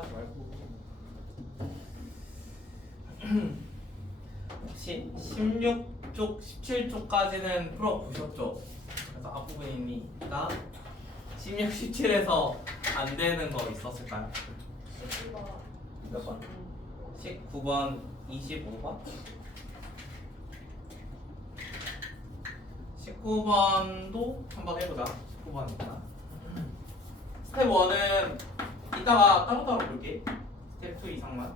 하지 말고. 혹시 16쪽, 17쪽까지는 풀어보셨죠? 그래서 앞부분이니까 16, 17에서 안 되는 거 있었을까요? 19번. 몇 번? 19번, 25번? 19번도 한번 해보자. 19번이니까. 스텝 1은 이따가 따로따로 볼게. 스텝 2 이상만.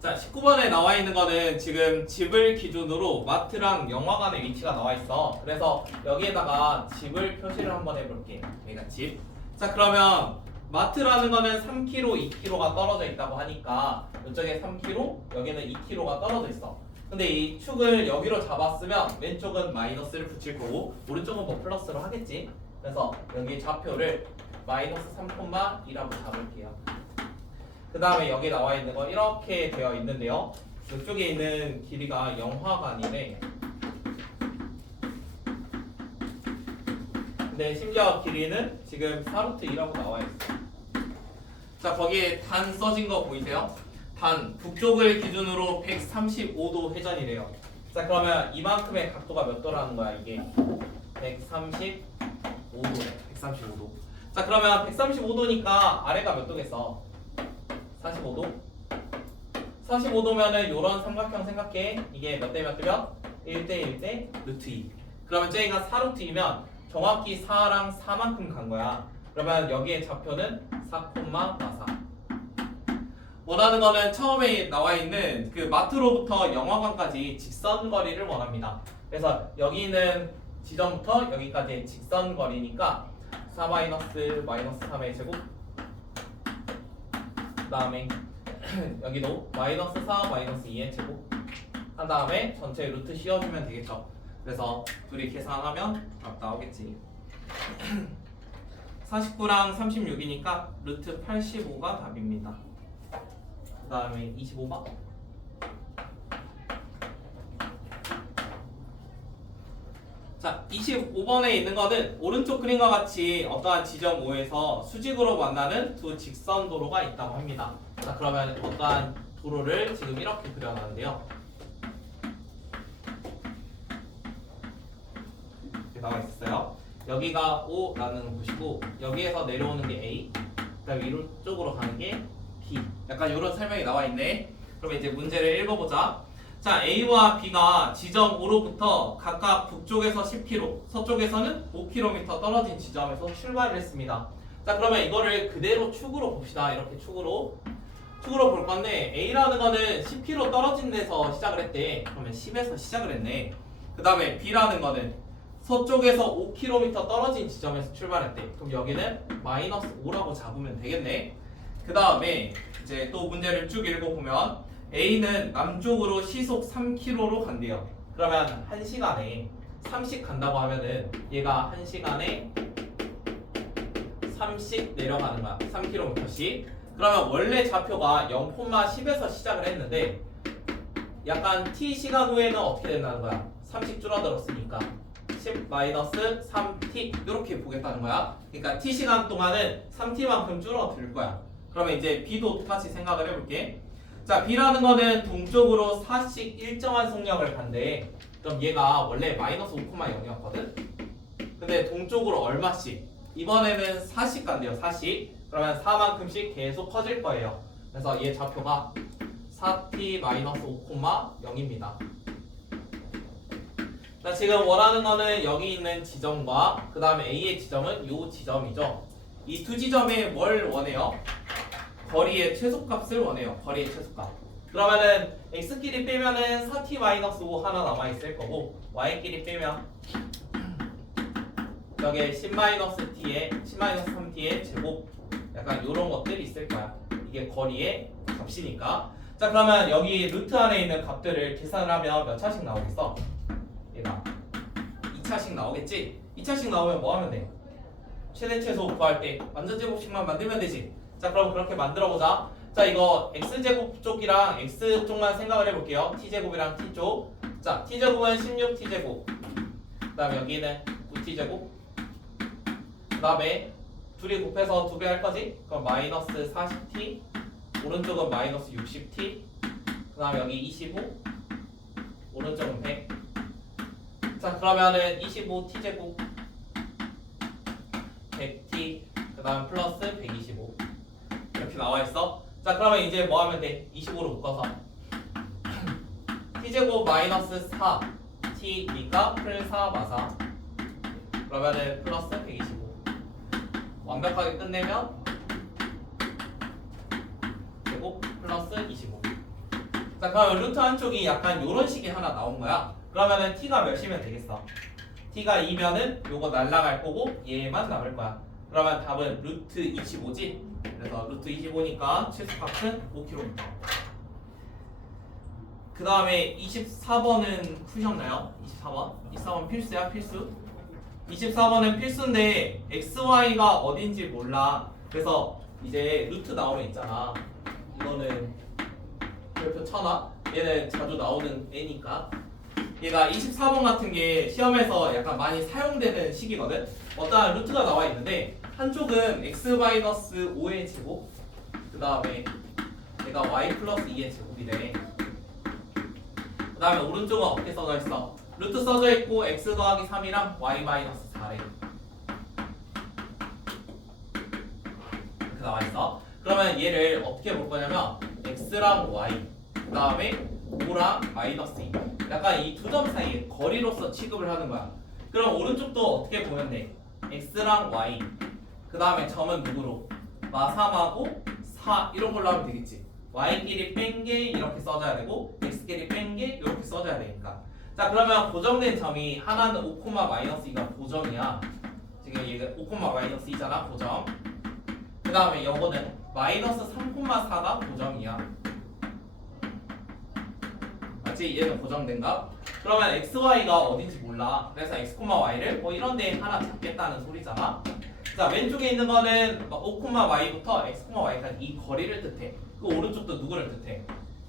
자, 19번에 나와 있는 거는 지금 집을 기준으로 마트랑 영화관의 위치가 나와 있어. 그래서 여기에다가 집을 표시를 한번 해볼게. 여기가 집. 자, 그러면 마트라는 거는 3km, 2km가 떨어져 있다고 하니까 이쪽에 3km, 여기는 2km가 떨어져 있어. 근데 이 축을 여기로 잡았으면 왼쪽은 마이너스를 붙일 거고 오른쪽은 뭐 플러스로 하겠지. 그래서 여기 좌표를 마이너스 3,2라고 잡을게요. 그 다음에 여기 나와 있는 거 이렇게 되어 있는데요. 이쪽에 있는 길이가 영화관이래. 근데 심지어 길이는 지금 4루트2라고 나와 있어. 자, 거기에 단 써진 거 보이세요? 단 북쪽을 기준으로 135도 회전이래요. 자, 그러면 이만큼의 각도가 몇 도라는 거야? 이게 135도래. 135도. 자, 그러면 135도니까 아래가 몇 도겠어? 45도? 45도면은 요런 삼각형 생각해. 이게 몇 대 몇 대면? 1대 1대 루트 2. 그러면 저희가 4루트이면 정확히 4랑 4만큼 간 거야. 그러면 여기에 좌표는 4,4. 원하는 거는 처음에 나와 있는 그 마트로부터 영화관까지 직선 거리를 원합니다. 그래서 여기 있는 지점부터 여기까지 직선 거리니까 4 마이너스 3의 제곱. 그 다음에 여기도 마이너스 4 마이너스 2의 제곱 한 다음에 전체 루트 씌워주면 되겠죠. 그래서 둘이 계산하면 답 나오겠지. 49랑 36이니까 루트 85가 답입니다. 그 다음에 25번. 자, 25번에 있는 거는 오른쪽 그림과 같이 어떠한 지점 O에서 수직으로 만나는 두 직선 도로가 있다고 합니다. 자, 그러면 어떠한 도로를 지금 이렇게 그려놨는데요. 이렇게 나와 있어요. 여기가 O라는 곳이고 여기에서 내려오는 게 A, 그다음에 이쪽으로 가는 게 B. 약간 이런 설명이 나와 있네. 그럼 이제 문제를 읽어보자. 자, A와 B가 지점 O로부터 각각 북쪽에서 10km, 서쪽에서는 5km 떨어진 지점에서 출발을 했습니다. 자, 그러면 이거를 그대로 축으로 봅시다. 이렇게 축으로 볼 건데 A라는 거는 10km 떨어진 데서 시작을 했대. 그러면 10에서 시작을 했네. 그 다음에 B라는 거는 서쪽에서 5km 떨어진 지점에서 출발했대. 그럼 여기는 마이너스 5라고 잡으면 되겠네. 그 다음에 이제 또 문제를 쭉 읽어보면 A는 남쪽으로 시속 3km로 간대요. 그러면 1시간에 3씩 간다고 하면은 얘가 1시간에 3씩 내려가는 거야. 3km씩. 그러면 원래 좌표가 0,10에서 시작을 했는데 약간 t 시간 후에는 어떻게 된다는 거야? 3씩 줄어들었으니까 10-3t 이렇게 보겠다는 거야. 그러니까 t시간 동안은 3t만큼 줄어들 거야. 그러면 이제 B도 똑같이 생각을 해볼게. 자, B라는 거는 동쪽으로 4씩 일정한 속력을 간대. 그럼 얘가 원래 마이너스 5,0이었거든? 근데 동쪽으로 얼마씩? 이번에는 4씩 간대요. 4씩. 그러면 4만큼씩 계속 커질 거예요. 그래서 얘 좌표가 4t-5,0입니다. 자, 지금 원하는 거는 여기 있는 지점과 그 다음에 A의 지점은 이 지점이죠. 이 두 지점에 뭘 원해요? 거리의 최소값을 원해요. 거리의 최소값. 그러면은 x끼리 빼면은 4t-5 하나 남아있을 거고 y끼리 빼면 저게 10-t의 10-3t의 제곱 약간 요런 것들이 있을 거야. 이게 거리의 값이니까. 자, 그러면 여기 루트 안에 있는 값들을 계산을 하면 몇 차씩 나오겠어? 얘가 2차씩 나오겠지? 2차씩 나오면 뭐 하면 돼? 최대 최소 구할 때 완전 제곱식만 만들면 되지. 자, 그럼 그렇게 만들어보자. 자, 이거 x제곱 쪽이랑 x쪽만 생각을 해볼게요. t제곱이랑 t쪽. 자, t제곱은 16t제곱. 그 다음에 여기는 9t제곱. 그 다음에 둘이 곱해서 2배 할 거지? 그럼 마이너스 40t, 오른쪽은 마이너스 60t, 그 다음에 여기 25, 오른쪽은 100. 자, 그러면은 25t 제곱 100t, 그 다음 플러스 125 이렇게 나와 있어. 자, 그러면 이제 뭐 하면 돼? 25로 묶어서 t 제곱 마이너스 4 t니까 플 4 마사, 그러면은 플러스 125. 완벽하게 끝내면 제곱 플러스 25. 자, 그러면 루트 한쪽이 약간 요런 식이 하나 나온 거야. 그러면은 t가 몇이면 되겠어? t가 2면은 요거 날라갈 거고 얘만 남을 거야. 그러면 답은 루트 25지? 그래서 루트 25니까 최소값은 5km. 그 다음에 24번은 푸셨나요? 24번 필수야, 필수. 24번은 필수인데 xy가 어딘지 몰라. 그래서 이제 루트 나오면 있잖아. 이거는 별표 쳐놔. 얘는 자주 나오는 애니까. 얘가 24번 같은 게 시험에서 약간 많이 사용되는 식이거든. 어떠한 루트가 나와 있는데 한쪽은 x-5의 제곱, 그 다음에 얘가 y 플러스 2의 제곱이래. 그 다음에 오른쪽은 어떻게 써져 있어? 루트 써져 있고 x 더하기 3이랑 y 마이너스 4래. 이렇게 나와 있어. 그러면 얘를 어떻게 볼 거냐면 x랑 y, 그 다음에 5랑 마이너스 2. 약간 이 두 점 사이에 거리로서 취급을 하는 거야. 그럼 오른쪽도 어떻게 보면 돼? x랑 y, 그 다음에 점은 누구로? 마3하고 4 이런 걸로 하면 되겠지. y끼리 뺀 게 이렇게 써져야 되고 x끼리 뺀 게 이렇게 써져야 되니까. 자, 그러면 고정된 점이 하나는 5, 마이너스 2가 고정이야. 지금 얘가 5, 마이너스 2잖아, 고정. 그 다음에 요거는 마이너스 3, 4가 고정이야. 맞지? 얘는 고정된가? 그러면 xy가 어딘지 몰라. 그래서 x, y를 뭐 이런 데 하나 잡겠다는 소리잖아. 자, 왼쪽에 있는 거는 5, y부터 x, y까지 이 거리를 뜻해. 그 오른쪽도 누구를 뜻해?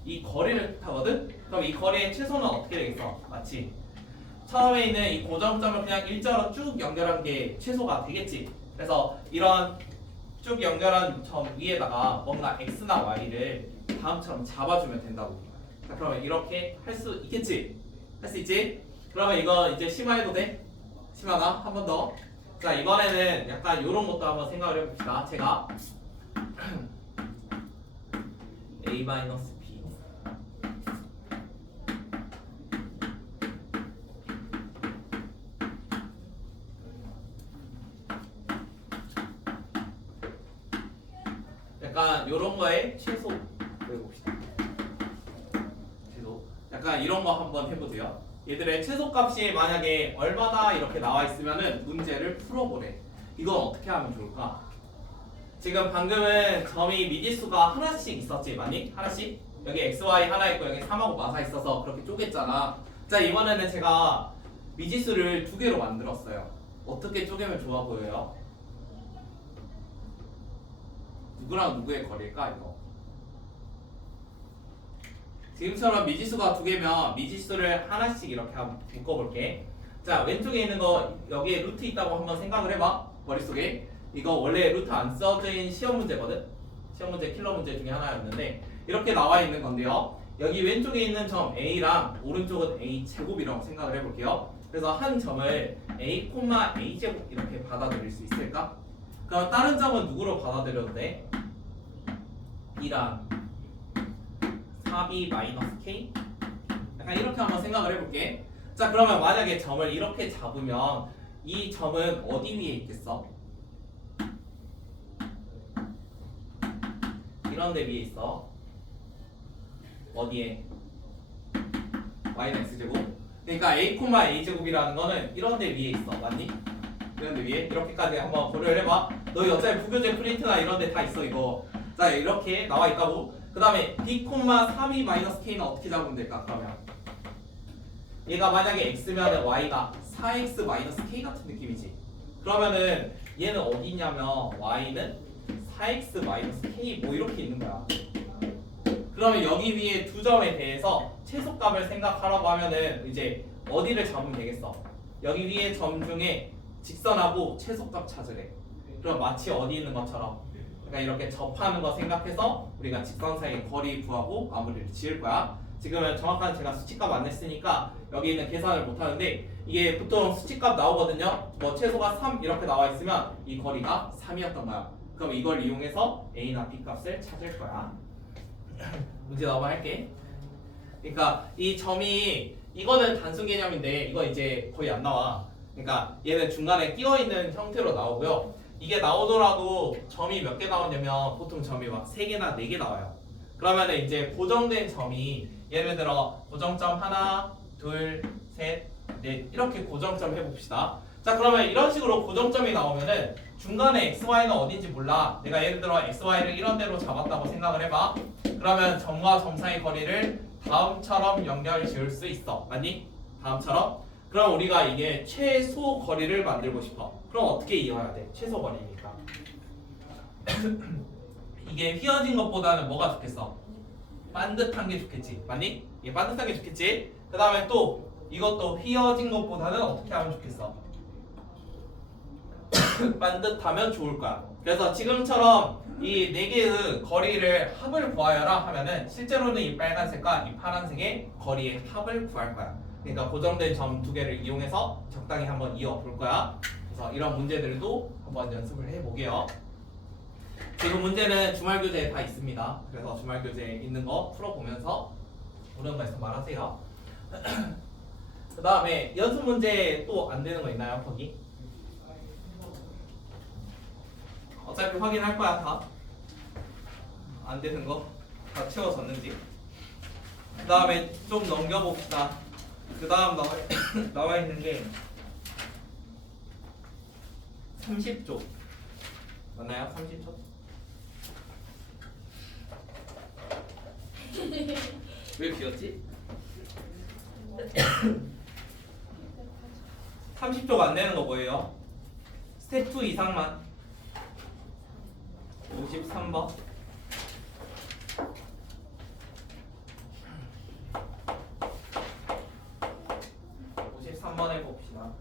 이 거리를 뜻하거든? 그럼 이 거리의 최소는 어떻게 되겠어? 맞지? 처음에 있는 이 고정점을 그냥 일자로 쭉 연결한 게 최소가 되겠지? 그래서 이런 쭉 연결한 점 위에다가 뭔가 x나 y를 다음처럼 잡아주면 된다고. 자, 그러면 이렇게 할 수 있겠지? 할 수 있지? 그러면 이거 이제 심화해도 돼? 심화나? 한 번 더. 자, 이번에는 약간 요런 것도 한번 생각을 해봅시다. 제가 a-b 약간 요런 거에 최소 해봅시다. 최소. 약간 이런 거 한번 해보세요. 얘들의 최소값이 만약에 얼마다 이렇게 나와 있으면은 문제를 풀어보래. 이건 어떻게 하면 좋을까? 지금 방금은 점이 미지수가 하나씩 있었지, 맞니? 하나씩? 여기 xy 하나 있고 여기 3하고 마사 있어서 그렇게 쪼갰잖아. 자, 이번에는 제가 미지수를 2개로 만들었어요. 어떻게 쪼개면 좋아 보여요? 누구랑 누구의 거리일까, 이거? 지금처럼 미지수가 2개면 미지수를 하나씩 이렇게 한번 묶어볼게. 자, 왼쪽에 있는 거 여기에 루트 있다고 한번 생각을 해봐. 머릿속에. 이거 원래 루트 안 써진 시험 문제거든? 시험 문제 킬러 문제 중에 하나였는데 이렇게 나와 있는 건데요. 여기 왼쪽에 있는 점 A랑 오른쪽은 A 제곱이라고 생각을 해볼게요. 그래서 한 점을 A, A 제곱 이렇게 받아들일 수 있을까? 그럼 다른 점은 누구로 받아들여도 돼? B랑 4B 마이너스 K? 약간 이렇게 한번 생각을 해볼게. 자, 그러면 만약에 점을 이렇게 잡으면 이 점은 어디 위에 있겠어? 이런 데 위에 있어. 어디에? y는 x제곱. 그러니까 a, a제곱이라는 거는 이런 데 위에 있어. 맞니? 이런 데 위에. 이렇게까지 한번 고려를 해봐. 너희 어차피 부교재 프린트나 이런 데 다 있어, 이거. 자, 이렇게 나와 있다고. 그 다음에 b, 3e-k는 어떻게 잡으면 될까? 그러면 얘가 만약에 x면 y가 4x-k 같은 느낌이지. 그러면은 얘는 어디 있냐면 y는 4x-k 뭐 이렇게 있는 거야. 그러면 여기 위에 두 점에 대해서 최소값을 생각하라고 하면은 이제 어디를 잡으면 되겠어? 여기 위에 점 중에 직선하고 최소값 찾으래. 그럼 마치 어디 있는 것처럼 그러니까 이렇게 접하는 거 생각해서 우리가 직선 사이의 거리 구하고 마무리를 지을 거야. 지금은 정확한 제가 수치값 안 냈으니까 여기 있는 계산을 못 하는데 이게 보통 수치값 나오거든요. 뭐 최소가 3 이렇게 나와 있으면 이 거리가 3이었던 거야. 그럼 이걸 이용해서 A나 B 값을 찾을 거야. 문제 나와봐 할게. 그러니까 이 점이 이거는 단순 개념인데 이거 이제 거의 안 나와. 그러니까 얘는 중간에 끼어 있는 형태로 나오고요. 이게 나오더라도 점이 몇 개 나오냐면 보통 점이 막 3개나 4개 나와요. 그러면 이제 고정된 점이 예를 들어 고정점 하나, 둘, 셋, 넷 이렇게 고정점 해봅시다. 자 그러면 이런 식으로 고정점이 나오면은 중간에 xy는 어딘지 몰라. 내가 예를 들어 xy를 이런 데로 잡았다고 생각을 해봐. 그러면 점과 점 사이 거리를 다음처럼 연결 지을 수 있어. 맞니? 다음처럼. 그럼 우리가 이게 최소 거리를 만들고 싶어. 그럼 어떻게 이용해야 돼? 최소 거리니까. 이게 휘어진 것보다는 뭐가 좋겠어? 반듯한 게 좋겠지. 맞니? 이게 반듯한 게 좋겠지. 그 다음에 또 이것도 휘어진 것보다는 어떻게 하면 좋겠어? 반듯하면 좋을 거야. 그래서 지금처럼 이 네 개의 거리를 합을 구하여라 하면은 실제로는 이 빨간색과 이 파란색의 거리의 합을 구할 거야. 그러니까 고정된 점 두 개를 이용해서 적당히 한번 이어 볼 거야. 그래서 이런 문제들도 한번 연습을 해보게요. 지금 문제는 주말 교재에 다 있습니다. 그래서 주말 교재에 있는 거 풀어보면서 모르는 거 있으면 말하세요. 그 다음에 연습 문제 또 안 되는 거 있나요? 거기? 어차피 확인할 거야 다. 안 되는 거 다 채워졌는지. 그 다음에 좀 넘겨봅시다. 그 다음 나와 있는 게 30조 맞나요? 30조? 왜 비었지? 30조가 안 되는 거 뭐예요? 스텝 2 이상만 53번 53번 해봅시다.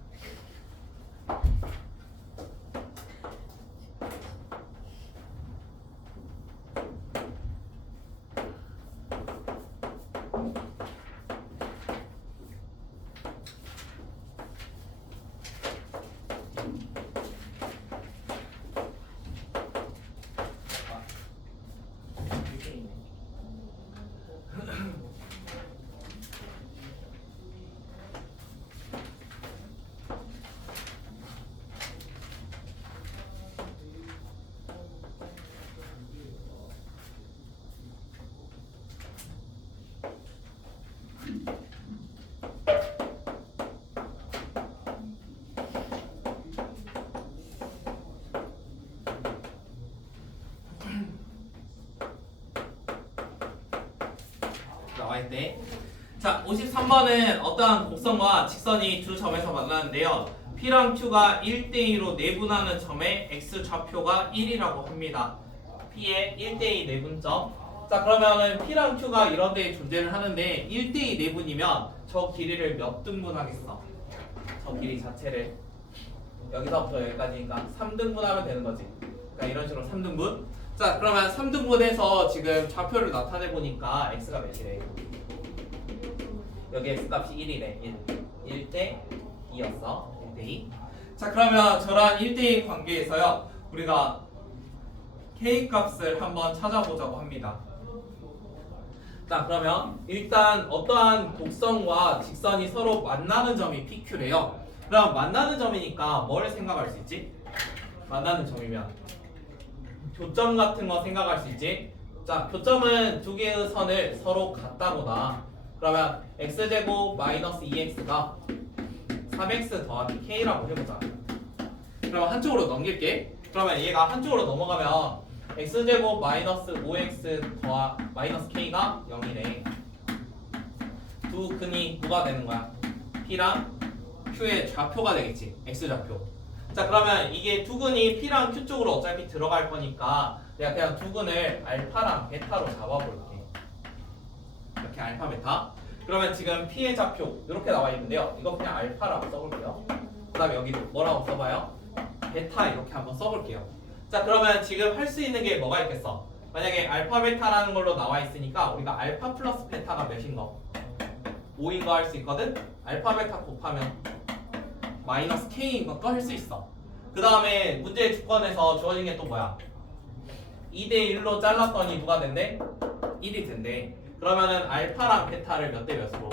나와 있네. 자, 53번은 어떠한 곡선과 직선이 두 점에서 만나는데요. P랑 Q가 1대2로 내분하는 점의 X 좌표가 1이라고 합니다. P의 1대2 내분점. 자, 그러면은 P랑 Q가 이런 데에 존재를 하는데 1대2 내분이면 저 길이를 몇 등분하겠어? 저 길이 자체를 여기서부터 여기까지니까 3등분하면 되는 거지. 그러니까 이런 식으로 3등분. 자, 그러면 3등분해서 지금 좌표를 나타내 보니까 x가 몇이래? 여기 x값이 1이래. 1대 2였어. 1대 2. 자, 그러면 저런 1대2 관계에서요. 우리가 k 값을 한번 찾아보자고 합니다. 자, 그러면 일단 어떠한 곡선과 직선이 서로 만나는 점이 PQ래요. 그럼 만나는 점이니까 뭘 생각할 수 있지? 만나는 점이면 교점 같은 거 생각할 수 있지? 자, 교점은 두 개의 선을 서로 같다 보다. 그러면 x제곱 마이너스 2x가 3x 더하기 k라고 해보자. 그러면 한쪽으로 넘길게. 그러면 얘가 한쪽으로 넘어가면 x제곱 마이너스 5x 더하 마이너스 k가 0이네. 두 근이 뭐가 되는 거야? p랑 q의 좌표가 되겠지. x좌표. 자, 그러면 이게 두 근이 P랑 Q 쪽으로 어차피 들어갈 거니까 내가 그냥 두 근을 알파랑 베타로 잡아볼게. 이렇게 알파, 베타. 그러면 지금 P의 좌표 이렇게 나와 있는데요. 이거 그냥 알파라고 써볼게요. 그 다음에 여기도 뭐라고 써봐요? 베타 이렇게 한번 써볼게요. 자 그러면 지금 할 수 있는 게 뭐가 있겠어? 만약에 알파 베타라는 걸로 나와 있으니까 우리가 알파 플러스 베타가 몇인 거? 5인 거 할 수 있거든? 알파 베타 곱하면 마이너스 K인 것도 할 수 있어. 그 다음에 문제의 주권에서 주어진 게 또 뭐야? 2대1로 잘랐더니 누가 된대? 1이 된대. 그러면은 알파랑 베타를 몇 대 몇으로?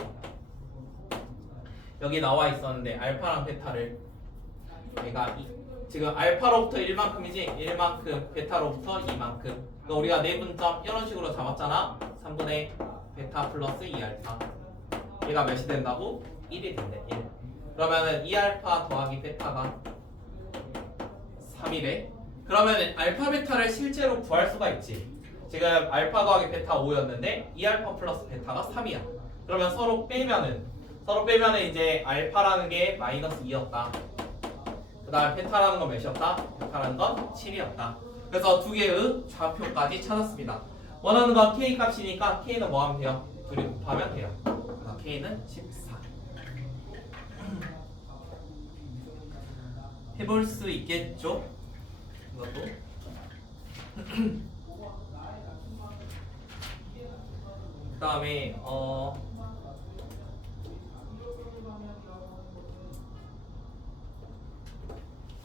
여기 나와 있었는데 알파랑 베타를 얘가 지금 알파로부터 1만큼이지 1만큼 베타로부터 2만큼. 그러니까 우리가 내분점 이런 식으로 잡았잖아. 3분의 베타 플러스 2알파. 얘가 몇이 된다고? 1이 된대. 1. 그러면은 2알파 더하기 베타가 3이래. 그러면 알파 베타를 실제로 구할 수가 있지. 지금 알파 더하기 베타 5였는데 2알파 플러스 베타가 3이야. 그러면 서로 빼면은 이제 알파라는 게 마이너스 2였다. 그 다음에 베타라는 건 몇이었다? 베타라는 건 7이었다. 그래서 두 개의 좌표까지 찾았습니다. 원하는 건 K 값이니까 K는 뭐 하면 돼요? 둘이 곱하면 돼요. 그래서 K는 14. 해볼 수 있겠죠? 이것도. 그 다음에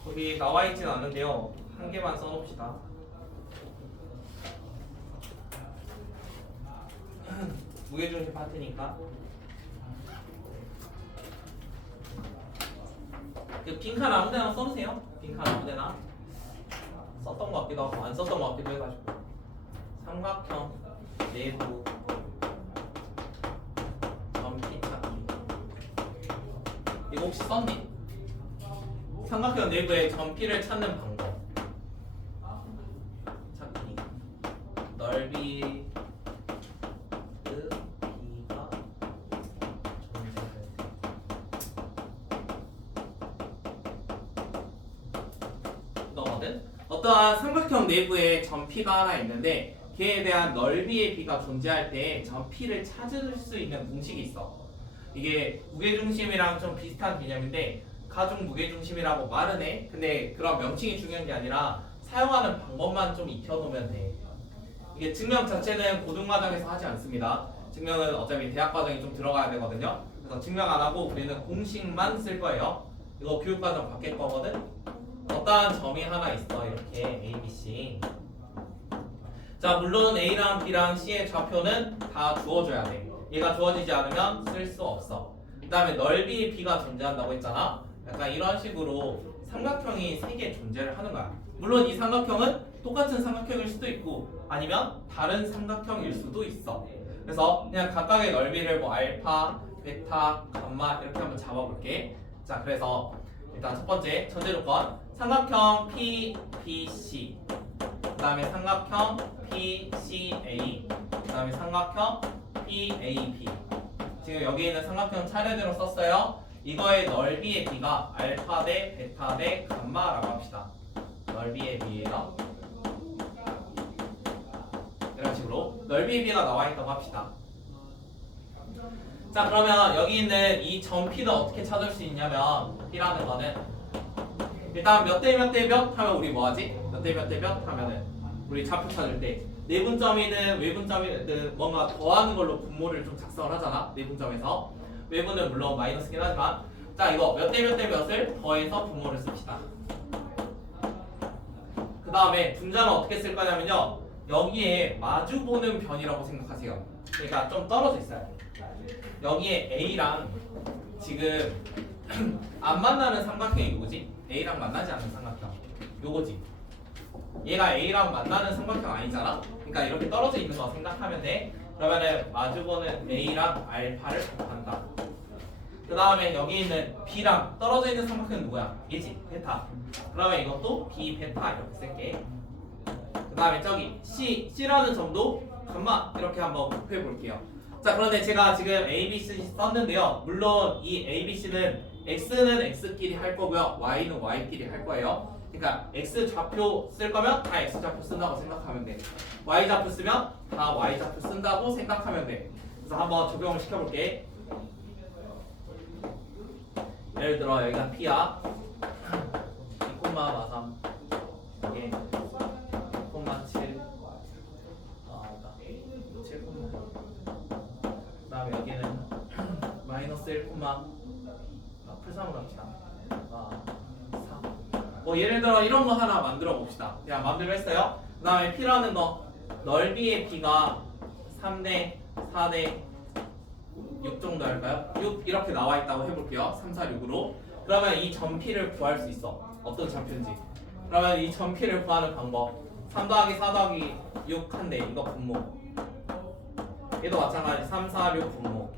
거기 나와 있진 않은데요. 한 개만 써놓읍시다. 무게중심 파트니까. 그 빈칸 아무데나 써주세요. 빈칸 아무데나. 썼던 것 같기도 하고 안 썼던 것 같기도 해가지고. 삼각형 내부 점피 찾기. 이거 혹시 썼니? 삼각형 내부의 점피를 찾는 방법. 찾기. 넓이 B가 존재할 때. 이거거든? 어떠한 삼각형 내부에 점피가 하나 있는데 걔에 대한 넓이의 B가 존재할 때 점피를 찾을 수 있는 공식이 있어. 이게 무게중심이랑 좀 비슷한 개념인데 가중 무게중심이라고 말은 해. 근데 그런 명칭이 중요한 게 아니라 사용하는 방법만 좀 익혀놓으면 돼. 이게 증명 자체는 고등과정에서 하지 않습니다. 증명은 어차피 대학과정이 좀 들어가야 되거든요. 그래서 증명 안 하고 우리는 공식만 쓸 거예요. 이거 교육과정 바뀔 거거든. 어떠한 점이 하나 있어. 이렇게 A, B, C. 자 물론 A랑 B랑 C의 좌표는 다 주어줘야 돼. 얘가 주어지지 않으면 쓸 수 없어. 그 다음에 넓이 B가 존재한다고 했잖아. 약간 이런 식으로 삼각형이 3개 존재를 하는 거야. 물론 이 삼각형은 똑같은 삼각형일 수도 있고 아니면 다른 삼각형일 수도 있어. 그래서 그냥 각각의 넓이를 뭐 알파, 베타, 감마 이렇게 한번 잡아볼게. 자 그래서 일단 첫 번째 전제 조건 삼각형 PBC 그 다음에 삼각형 PCA 그 다음에 삼각형 PAB. 지금 여기 있는 삼각형 차례대로 썼어요. 이거의 넓이의 B가 알파 대 베타 대 감마라고 합시다. 넓이의 B예요. 이런 식으로 넓이의 B가 나와 있다고 합시다. 자 그러면 여기 있는 이 점 P는 어떻게 찾을 수 있냐면 P라는 거는 일단 몇 대 몇 대 몇 하면 우리 뭐하지? 몇 대 몇 대 몇 하면은 우리 좌표 찾을 때 내분점이든 외분점이든 뭔가 더하는 걸로 분모를 좀 작성을 하잖아. 내분점에서 외분은 물론 마이너스긴 하지만 자 이거 몇 대 몇 대 몇을 더해서 분모를 씁시다. 그 다음에 분자는 어떻게 쓸 거냐면요 여기에 마주보는 변이라고 생각하세요. 그러니까 좀 떨어져 있어요. 여기에 A랑 지금 안 만나는 삼각형이 누구지? A랑 만나지 않는 삼각형 요거지. 얘가 A랑 만나는 삼각형 아니잖아. 그러니까 이렇게 떨어져 있는 거 생각하면 돼. 그러면은 마주보는 A랑 알파를 곱한다. 그 다음에 여기 있는 B랑 떨어져 있는 삼각형은 누구야? 얘지 베타. 그러면 이것도 B 베타 이렇게 쓸게. 그 다음에 저기 C라는 점도 감마 이렇게 한번 곱해 볼게요. 자 그런데 제가 지금 A, B, C 썼는데요. 물론 이 A, B, C는 X는 X끼리 할 거고요. Y는 Y끼리 할 거예요. 그러니까 X 좌표 쓸 거면 다 X 좌표 쓴다고 생각하면 돼. Y 좌표 쓰면 다 Y 좌표 쓴다고 생각하면 돼. 그래서 한번 적용을 시켜볼게. 예를 들어 여기가 P야. 2, 뭐 예를 들어 이런 거 하나 만들어 봅시다. 그냥 마음대로 했어요. 그 다음에 P라는 거 넓이의 P가 3대 4대 6 정도 할까요? 6 이렇게 나와 있다고 해볼게요. 3, 4, 6으로. 그러면 이 점 P를 구할 수 있어. 어떤 좌표인지. 그러면 이 점 P를 구하는 방법. 3 더하기 4 더하기 6 한데 이거 분모. 얘도 마찬가지 3, 4, 6 분모.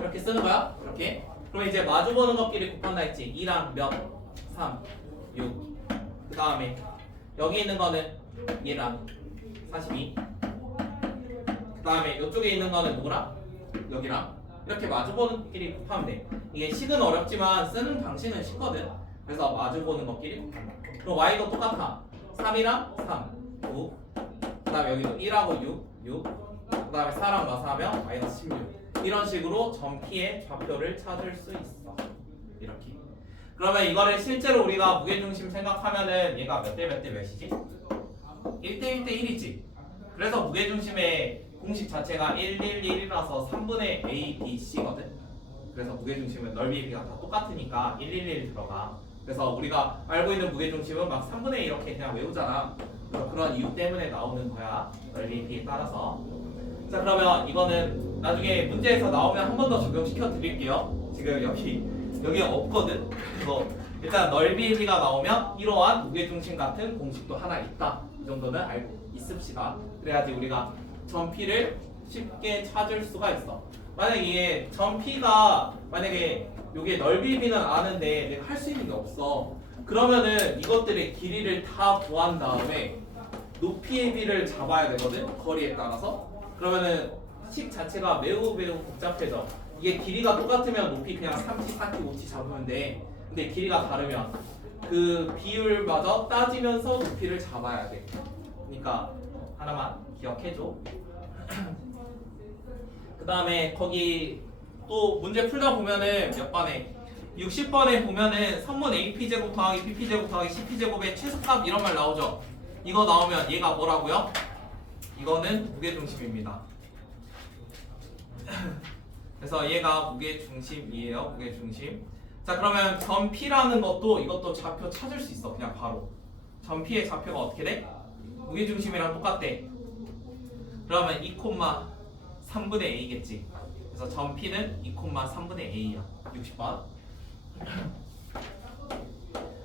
이렇게 쓰는 거야. 이렇게. 그럼 이제 마주보는 것끼리 곱한다 했지. 2랑 몇? 3, 6. 그 다음에 여기 있는 거는 얘랑 42. 그 다음에 이쪽에 있는 거는 누구랑? 여기랑. 이렇게 마주보는 것끼리 곱하면 돼. 이게 식은 어렵지만 쓰는 방식은 쉽거든. 그래서 마주보는 것끼리 곱한다. 그럼 y도 똑같아. 3이랑 3, 9. 그 다음에 여기도 1하고 6, 6. 그 다음에 4랑 마사하면 마이너스 16. 이런 식으로 점 P의 좌표를 찾을 수 있어. 이렇게. 그러면 이거를 실제로 우리가 무게중심 생각하면은 얘가 몇 대 몇 대 몇이지? 1대 1대 1이지. 그래서 무게중심의 공식 자체가 1, 1, 1이라서 3분의 A, B, C거든. 그래서 무게중심은 넓이 B가 다 똑같으니까 1, 1, 1 들어가. 그래서 우리가 알고 있는 무게중심은 막 3분의 1 이렇게 그냥 외우잖아. 그래서 그런 이유 때문에 나오는 거야. 넓이 B에 따라서. 자, 그러면 이거는 나중에 문제에서 나오면 한 번 더 적용시켜 드릴게요. 지금 여기 없거든. 그래서 일단 넓이 B가 나오면 이러한 무게중심 같은 공식도 하나 있다. 이 정도는 알고 있읍시다. 그래야지 우리가 점 P를 쉽게 찾을 수가 있어. 만약에 이게 점 P가 만약에 요게 넓이 B는 아는데 내가 할 수 있는 게 없어. 그러면은 이것들의 길이를 다 구한 다음에 높이의 B를 잡아야 되거든. 거리에 따라서. 그러면은 식 자체가 매우 복잡해져. 이게 길이가 똑같으면 높이 그냥 3t, 4t, 5t 잡으면 돼. 근데 길이가 다르면 그 비율마저 따지면서 높이를 잡아야 돼. 그러니까 하나만 기억해줘. 그 다음에 거기 또 문제 풀다 보면은 몇 번에 60번에 보면은 선분 AP제곱 더하기 BP제곱 더하기 CP제곱의 최소값 이런 말 나오죠. 이거 나오면 얘가 뭐라고요? 이거는 무게중심입니다. 그래서 얘가 무게중심이에요. 무게중심. 자, 그러면 점 P라는 것도 이것도 좌표 찾을 수 있어. 그냥 바로. 점 P의 좌표가 어떻게 돼? 무게중심이랑 똑같대. 그러면 2,3분의 A겠지. 그래서 점 P는 2,3분의 A야. 60번.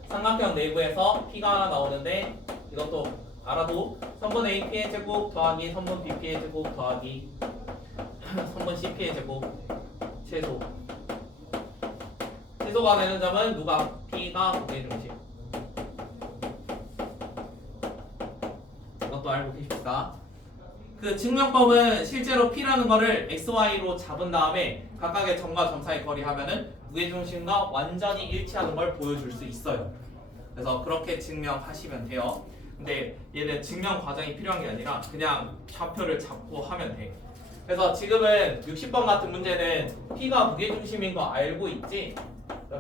삼각형 내부에서 P가 하나 나오는데 이것도 알아도 선분 AP의 제곱 더하기 선분 BP의 제곱 더하기 선분 CP의 제곱 최소가 되는 점은 누가? P가 무게중심. 이것도 알고 계십니까? 그 증명법은 실제로 P라는 거를 XY로 잡은 다음에 각각의 점과 점 사이 거리 하면은 무게중심과 완전히 일치하는 걸 보여줄 수 있어요. 그래서 그렇게 증명하시면 돼요. 근데 얘는 증명 과정이 필요한 게 아니라 그냥 좌표를 잡고 하면 돼. 그래서 지금은 60번 같은 문제는 P가 무게중심인 거 알고 있지?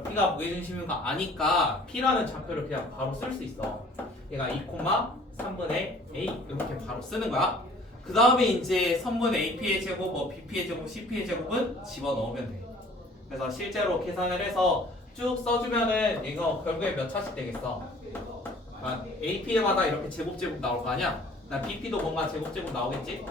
P가 무게중심인 거 아니까 P라는 좌표를 그냥 바로 쓸 수 있어. 얘가 2,3분의 A 이렇게 바로 쓰는 거야. 그 다음에 이제 선분 AP의 제곱, 뭐 BP의 제곱, CP의 제곱은 집어넣으면 돼. 그래서 실제로 계산을 해서 쭉 써주면은 이거 결국에 몇 차씩 되겠어? AP마다 이렇게 제곱 나올 거 아니야? BP도 뭔가 제곱 나오겠지?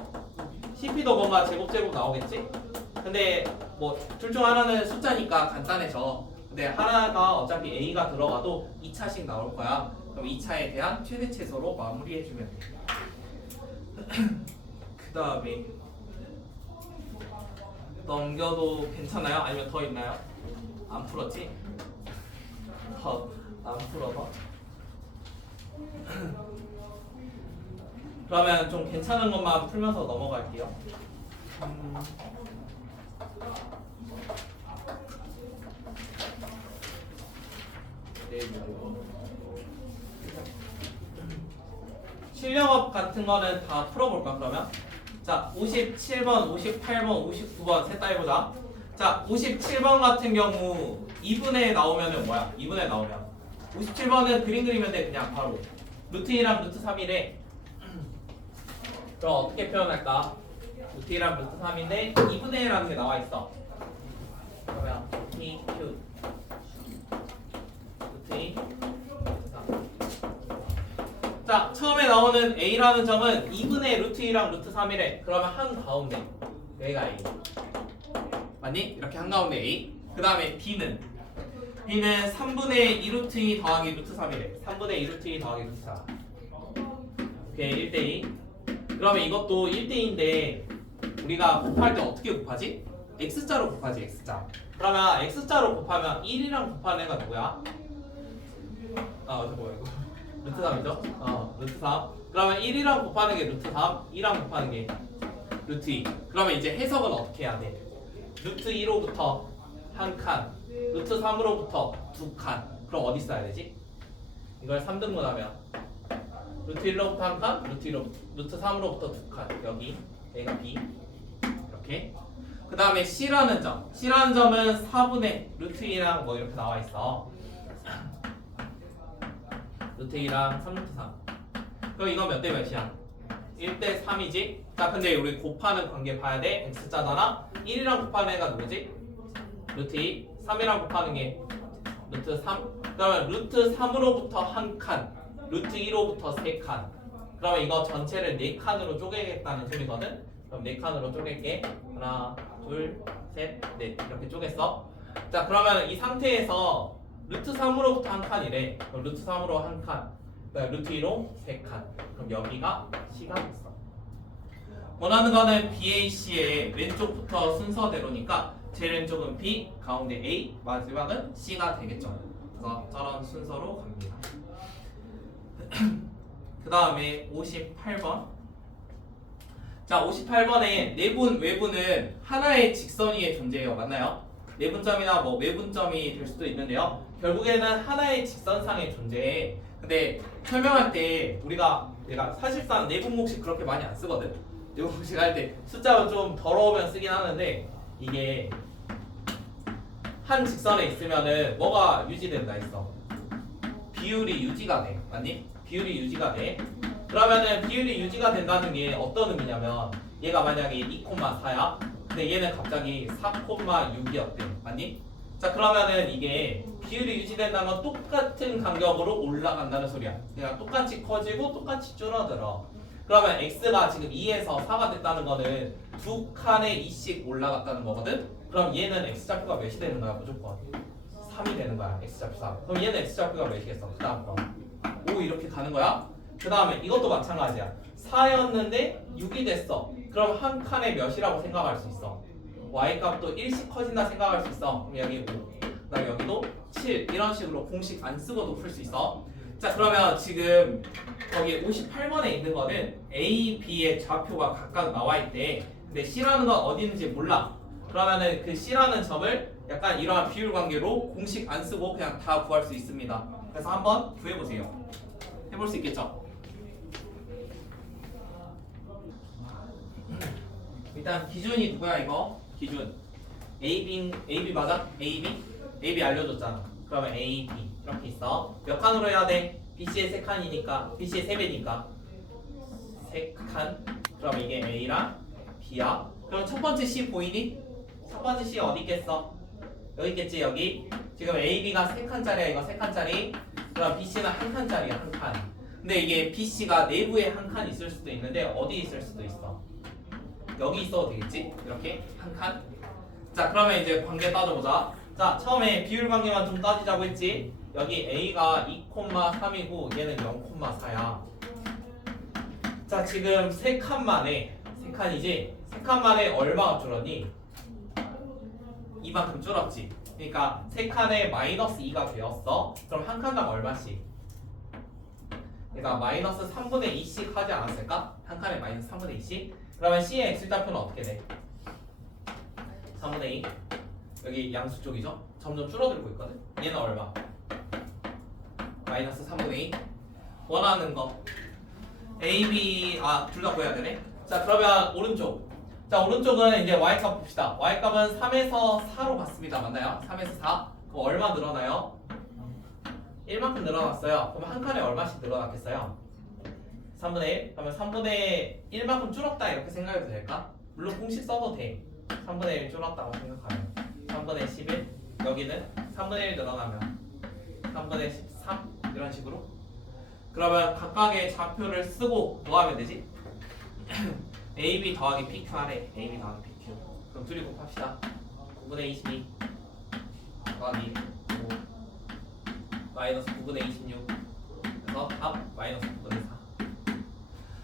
CP도 뭔가 제곱 나오겠지? 근데 뭐 둘 중 하나는 숫자니까 간단해져. 근데 하나가 어차피 A가 들어가도 2차씩 나올 거야. 그럼 2차에 대한 최대 최소로 마무리해주면 돼. 그 다음에 넘겨도 괜찮아요? 아니면 더 있나요? 안 풀었지? 더 안 풀어서? 그러면 좀 괜찮은 것만 풀면서 넘어갈게요. 실력업 같은 거는 다 풀어볼까 그러면? 자, 57번, 58번, 59번 셋 다 해보자. 자, 57번 같은 경우 2분의 나오면은 뭐야? 2분의 나오면 57번은 그림 그리면 돼. 그냥 바로 루트 2랑 루트 3이래. 그럼 어떻게 표현할까? 루트 2랑 루트 3인데 2분의 1라는 게 나와 있어. 그러면 PQ 루트 2 자, 처음에 나오는 A라는 점은 2분의 루트 2랑 루트 3이래. 그러면 한가운데 여기가 A 맞니? 이렇게 한가운데 A. 그 다음에 B는 3분의 2 루트 2 더하기 루트 3이래. 3분의 2 루트 2 더하기 루트 3. 오케이 1대2. 그러면 이것도 1대2인데 우리가 곱할 때 어떻게 곱하지? X자로 곱하지 X자. 그러면 X자로 곱하면 1이랑 곱하는 애가 누구야? 뭐야 이거 루트 3이죠? 루트 3. 그러면 1이랑 곱하는 게 루트 3, 2랑 곱하는 게 루트 2. 그러면 이제 해석은 어떻게 해야 돼? 루트 2로부터 한 칸, 루트 3으로부터 두 칸. 그럼 어디 써야 되지? 이걸 3등분하면 루트 1로부터 한 칸, 루트 3으로부터 두 칸. 여기 A가 B 이렇게. 그 다음에 C라는 점은 4분의 루트 2랑 뭐 이렇게 나와 있어. 루트 2랑 3루트 3. 그럼 이거 몇 대 몇이야? 1대 3이지? 자, 근데 우리 곱하는 관계 봐야 돼. X자잖아? 1이랑 곱하는 애가 누구지? 루트 2. 3이랑 곱하는 게 루트 3. 그러면 루트 3으로부터 한 칸, 루트 2로부터 세 칸. 그러면 이거 전체를 네 칸으로 쪼개겠다는 소리거든? 그럼 네 칸으로 쪼갤게. 하나, 둘, 셋, 넷. 이렇게 쪼갰어. 자, 그러면 이 상태에서 루트 3으로부터 한 칸이래. 그럼 루트 3으로 한 칸. 루트 2로 세 칸. 그럼 여기가 C가 됐어. 원하는 거는 BAC의 왼쪽부터 순서대로니까 제일 왼쪽은 B, 가운데 A, 마지막은 C가 되겠죠. 그래서 저런 순서로 갑니다. 그 다음에 58번. 자, 58번에 내분, 외분은 하나의 직선 위에 존재해요. 맞나요? 내분점이나 뭐 외분점이 될 수도 있는데요. 결국에는 하나의 직선상에 존재해. 근데 설명할 때 내가 사실상 내분공식 그렇게 많이 안 쓰거든. 내분공식 할 때 숫자가 좀 더러우면 쓰긴 하는데 이게 한 직선에 있으면은 뭐가 유지된다 했어? 비율이 유지가 돼. 맞니? 비율이 유지가 돼. 그러면은 비율이 유지가 된다는 게 어떤 의미냐면 얘가 만약에 2,4야. 근데 얘는 갑자기 4,6이었대. 맞니? 자, 그러면은 이게 비율이 유지된다는 건 똑같은 간격으로 올라간다는 소리야. 그러니까 똑같이 커지고 똑같이 줄어들어. 그러면 x가 지금 2에서 4가 됐다는 거는 두 칸에 2씩 올라갔다는 거거든? 그럼 얘는 x좌표가 몇이 되는 거야? 무조건 3이 되는 거야. x좌표 3. 그럼 얘는 x좌표가 몇이겠어? 그 다음 거 5 이렇게 가는 거야. 그 다음에 이것도 마찬가지야. 4였는데 6이 됐어. 그럼 한 칸에 몇이라고 생각할 수 있어? y값도 1씩 커진다 생각할 수 있어. 그럼 여기 5. 그 다음에 여기도 7. 이런 식으로 공식 안 쓰고도 풀 수 있어. 자, 그러면 지금 거기 58번에 있는 거는 A, B의 좌표가 각각 나와 있대. 근데 C라는 건 어디 있는지 몰라. 그러면은 그 C라는 점을 약간 이러한 비율 관계로 공식 안 쓰고 그냥 다 구할 수 있습니다. 그래서 한번 구해보세요. 해볼 수 있겠죠? 일단 기준이 누구야 이거? 기준 AB 맞아? AB 알려줬잖아. 그러면 AB 이렇게 있어. 몇 칸으로 해야 돼? BC의 세 칸이니까 BC의 세 배니까 세 칸. 그럼 이게 A랑 B야. 그럼 첫 번째 C 보이니? 첫 번째 C 어디 있겠어? 여기 있겠지. 여기 지금 AB가 세 칸짜리야. 이거 세 칸짜리. 그럼 BC는 한 칸짜리야. 한 칸. 근데 이게 BC가 내부에 한 칸 있을 수도 있는데 어디 있을 수도 있어? 여기 있어도 되겠지? 이렇게 한 칸. 자, 그러면 이제 관계 따져보자. 자, 처음에 비율 관계만 좀 따지자고 했지. 여기 A가 2,3이고 얘는 0,4야. 자, 지금 세 칸만에 세 칸이지? 세 칸만에 얼마가 줄었니? 이만큼 줄었지. 그러니까 세 칸에 마이너스 2가 되었어. 그럼 한 칸당 얼마씩? 그러니까 마이너스 3분의 2씩 하지 않았을까? 한 칸에 마이너스 3분의 2씩? 그러면 C의 x좌표는 어떻게 돼? 3분의 2. 여기 양수 쪽이죠? 점점 줄어들고 있거든? 얘는 얼마? 마이너스 3분의 2. 원하는 거 A, B, 둘 다 구해야 되네? 자, 그러면 오른쪽. 자, 오른쪽은 이제 y값 봅시다. y값은 3에서 4로 갔습니다. 맞나요? 3에서 4. 그럼 얼마 늘어나요? 1만큼 늘어났어요. 그럼 한 칸에 얼마씩 늘어났겠어요? 3분의 1? 그러면 3분의 1만큼 줄었다 이렇게 생각해도 될까? 물론 공식 써도 돼. 3분의 1 줄었다고 생각하면 3분의 11 여기는 3분의 1 늘어나면 3분의 13 이런 식으로. 그러면 각각의 좌표를 쓰고 뭐 하면 되지? AB 더하기 PQ 하래. AB 더하기 PQ. 그럼 둘이 곱합시다. 9분의 22 더하기 5 마이너스 9분의 26. 그래서 답 마이너스 9분의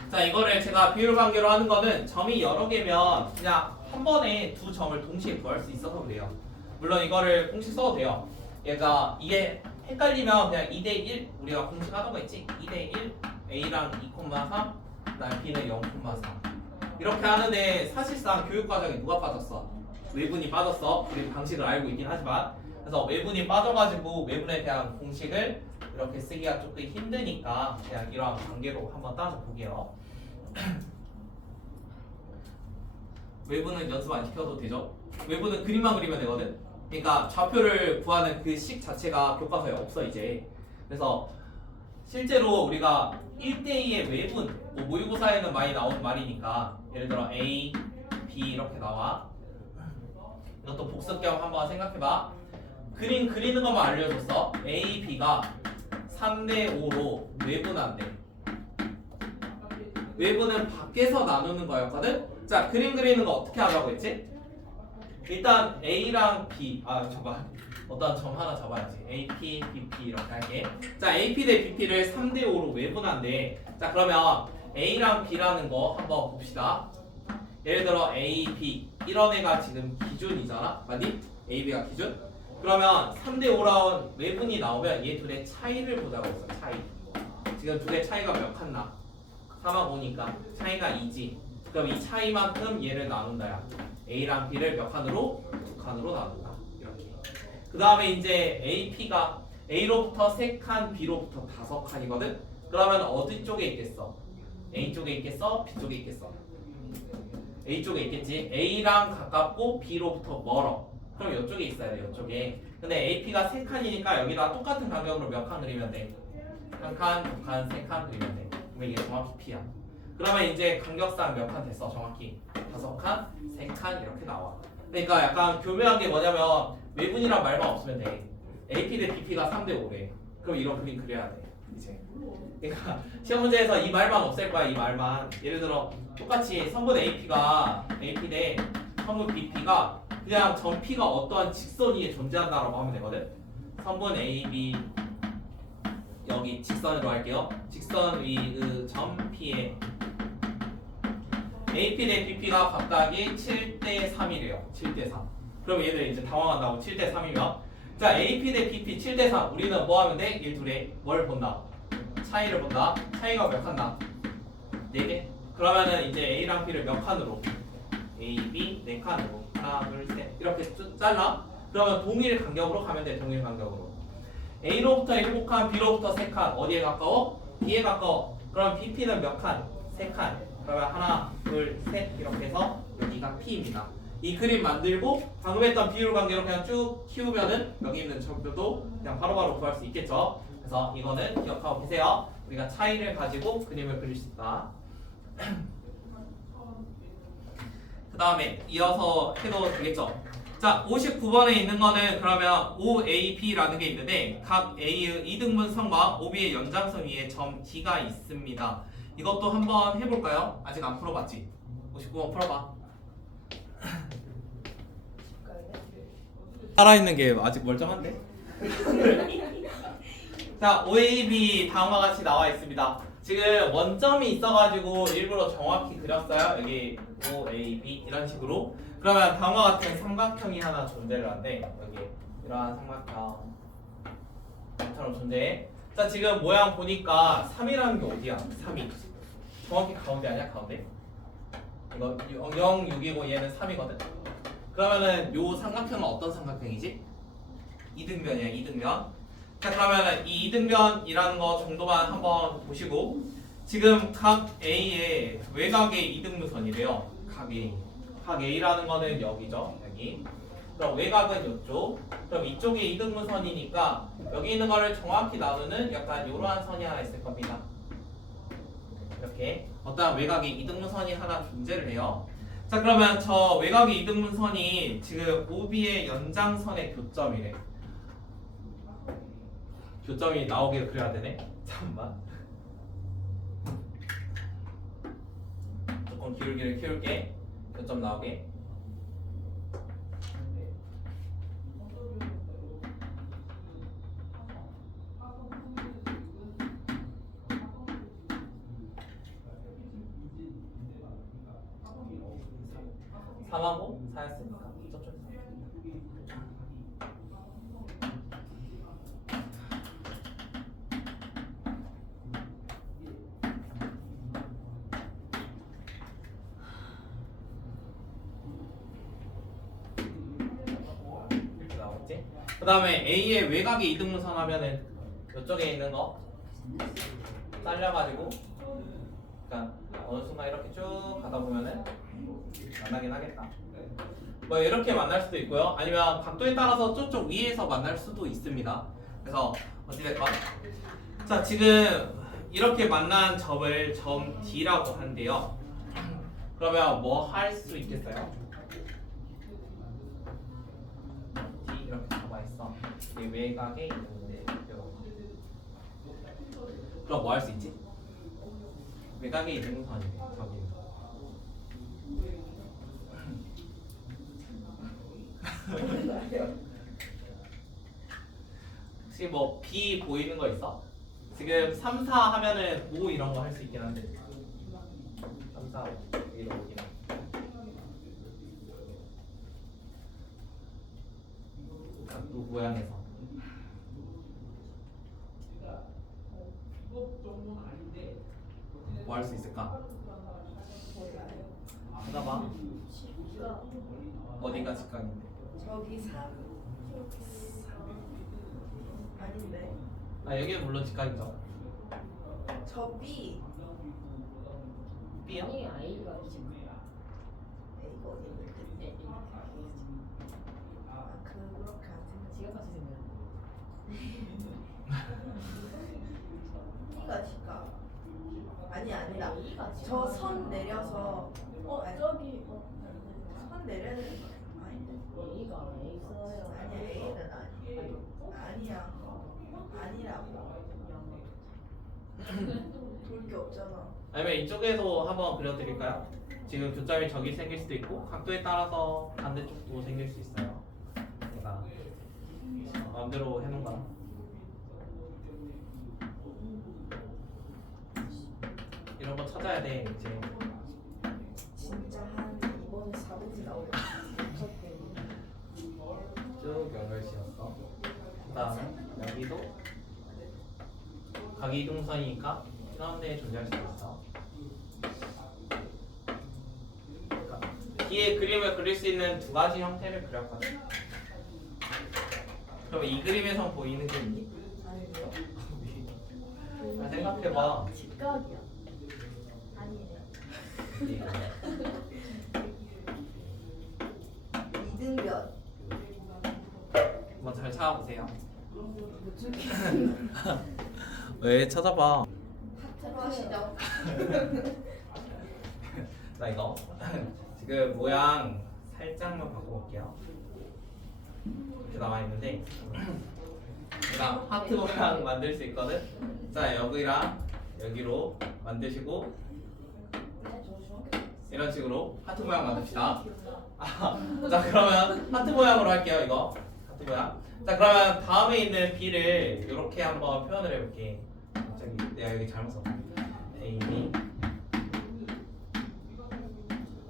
4. 자, 이거를 제가 비율 관계로 하는 거는 점이 여러 개면 그냥 한 번에 두 점을 동시에 구할 수 있어서 그래요. 물론 이거를 공식 써도 돼요. 얘가 이게 헷갈리면 그냥 2대1 우리가 공식 하던 거 있지? 2대1 A랑 2,3 그다음 B는 0,4 이렇게 하는데 사실상 교육 과정에 누가 빠졌어? 외분이 빠졌어. 우리 방식을 알고 있긴 하지만 그래서 외분이 빠져가지고 외분에 대한 공식을 이렇게 쓰기가 조금 힘드니까 그냥 이러한 관계로 한번 따져볼게요. 외분은 연습 안 시켜도 되죠? 외분은 그림만 그리면 되거든? 그러니까 좌표를 구하는 그 식 자체가 교과서에 없어 이제. 그래서 실제로 우리가 1대2의 외분, 뭐 모의고사에는 많이 나오는 말이니까 예를 들어 A, B 이렇게 나와. 이것도 복습 겸 한번 생각해봐. 그림 그리는 것만 알려줬어. A, B가 3대5로 외분한대. 외분은 밖에서 나누는 거였거든? 자, 그림 그리는 거 어떻게 하라고 했지? 일단 A랑 B, 잠깐 어떤 점 하나 잡아야지. AP, BP 이렇게 할게. 자, AP 대 BP를 3대5로 외분한대. 자, 그러면 A랑 B라는 거 한번 봅시다. 예를 들어 A, B 이런 애가 지금 기준이잖아, 맞니? A, B가 기준? 그러면 3대5라는 외분이 나오면 얘 둘의 차이를 보자고 했어. 차이. 지금 둘의 차이가 몇 칸 나? 3하고 5니까 차이가 2지. 그럼 이 차이만큼 얘를 나눈다야. A랑 B를 몇 칸으로? 2칸으로 나눈다. 이렇게. 그 다음에 이제 AP가 A로부터 3칸, B로부터 5칸이거든? 그러면 어디 쪽에 있겠어? A 쪽에 있겠어? B 쪽에 있겠어? A 쪽에 있겠지. A랑 가깝고 B로부터 멀어. 그럼 이쪽에 있어야 돼. 이쪽에. 근데 AP가 3칸이니까 여기다 똑같은 간격으로 몇 칸 그리면 돼? 1칸, 2칸, 3칸 그리면 돼. 그럼 이게 정확히 P야. 그러면 이제 간격상 몇 칸 됐어? 정확히 5칸, 3칸 이렇게 나와. 그러니까 약간 교묘한 게 뭐냐면 외분이란 말만 없으면 돼. AP 대 BP가 3대5래. 그럼 이런 그림 그려야 돼. 이제. 그러니까 시험 문제에서 이 말만 없앨 거야. 이 말만. 예를 들어 똑같이 성분 AP가 AP 대 성분 BP가 그냥 점 P가 어떠한 직선 위에 존재한다라고 하면 되거든. 성분 AB 여기 직선으로 할게요. 직선 위의 점 P에 AP 대 BP가 각각이 7대 3이래요. 7대 3. 그럼 얘들 이제 당황한다고. 7대 3이면 자, AP 대 BP 7대 3. 우리는 뭐 하면 돼? 얘 둘의 뭘 본다? 차이를 본다. 차이가 몇 칸 나? 4개. 그러면은 이제 A랑 B를 몇 칸으로? A, B 4칸으로. 하나, 둘, 셋. 이렇게 잘라. 그러면 동일 간격으로 가면 돼. 동일 간격으로. A로부터 7칸, B로부터 3칸. 어디에 가까워? B에 가까워. 그럼 BP는 몇 칸? 3칸. 그러면 하나, 둘, 셋 이렇게 해서 여기가 P입니다. 이 그림 만들고 방금 했던 비율 관계로 그냥 쭉 키우면은 여기 있는 점표도 그냥 바로바로 구할 수 있겠죠. 그래서 이거는 기억하고 계세요. 우리가 차이를 가지고 그림을 그릴 수 있다. 그 다음에 이어서 해도 되겠죠. 자, 59번에 있는 거는 그러면 OAB라는 게 있는데 각 A의 이등분선과 OB의 연장선 위에 점 D가 있습니다. 이것도 한번 해볼까요? 아직 안 풀어봤지? 59번 풀어봐. 살아있는 게 아직 멀쩡한데? 자, OAB 다음과 같이 나와 있습니다. 지금 원점이 있어가지고 일부러 정확히 그렸어요. 여기 OAB 이런 식으로. 그러면 다음과 같은 삼각형이 하나 존재를 한대. 여기 이러한 삼각형처럼 존재해. 자, 지금 모양 보니까 3이라는 게 어디야? 3이 정확히 가운데 아니야? 가운데? 이거 0, 6이고 얘는 3이거든? 그러면은 요 삼각형은 어떤 삼각형이지? 이등변이야, 이등변. 자, 그러면은 이 이등변이라는 거 정도만 한번 보시고 지금 각 A의 외곽의 이등분선이래요. 각 A. 각 A라는 거는 여기죠. 여기. 그럼 외곽은 이쪽. 그럼 이쪽에 이등분선이니까 여기 있는 거를 정확히 나누는 약간 이러한 선이 하나 있을 겁니다. 이렇게 어떤 외곽의 이등분선이 하나 존재를 해요. 자, 그러면 저 외곽의 이등분선이 지금 OB의 연장선의 교점이래. 교점이 나오게 그려야 되네. 잠깐만. 기울기를 키울게. 교점 나오게. 삼하고 4였으니까 저쪽에 3. 이렇게 나오겠지? 그 다음에 A의 외곽의 이등분선 하면은 이쪽에 있는 거 잘려가지고 그러니까 어느 순간 이렇게 쭉 가다 보면은 만나긴 하겠다. 뭐 이렇게 만날 수도 있고요. 아니면 각도에 따라서 저쪽 위에서 만날 수도 있습니다. 그래서 어찌됐건 자 지금 이렇게 만난 점을 점 D라고 하는데요. 그러면 뭐 할 수 있겠어요? D 이렇게 잡아 있어. 이 외곽에 있는데 그럼 뭐 할 수 있지? 외곽에 있는 선이네. 저기. 혹시 뭐 B 보이는 거 있어? 지금 3, 4 하면은 5 이런 거 할 수 있긴 한데 3, 4, 5 이런 거긴 해. 각도 모양에서 뭐 할 수 있을까? 찾아봐. 어디가 직각인데? 저기 3 아닌데 아 여기는 물론 직각이죠. 저 B B요? 아니 A가 지금 이거 어디 아 그렇게 안 생겼지 지금까지 생겼는데 B가 직각 아니라 A가 저 선 내려서 아니, 저기 선 내려야 되는 거 아닌데 A가 A 써요. 아니야 A는 아니야 아니라고 볼 게 없잖아 아니면 이쪽에서 한번 그려드릴까요? 지금 교점이 저기 생길 수도 있고 각도에 따라서 반대쪽도 생길 수 있어요. 제가 마음대로 해놓은 거라. 이런 거 찾아야 돼 이제. 진짜 한 이번에 4분지 나오겠다 쭉 연결시켰어. 그 다음에 여기도 각이동선이니까 가운데에 존재할 수 있어. 그러니까 뒤에 그림을 그릴 수 있는 두 가지 형태를 그렸거든. 그럼 이 그림에선 보이는 게 있니? 아니요 아, 생각해봐. 직각이야. 아니에요. 이등변 한번 잘 찾아보세요. 못 줄게. 왜 찾아봐? 하트 하시죠 나 이거 지금 모양 살짝만 바꿔볼게요. 이렇게 나와 있는데 제가 하트 모양 만들 수 있거든. 자 여기랑 여기로 만드시고 이런 식으로 하트 모양 만듭시다. 자 그러면 하트 모양으로 할게요. 이거 하트 모양. 자 그러면 다음에 있는 B를 이렇게 한번 표현을 해볼게. 갑자기 내가 여기 잘못 썼다. A, B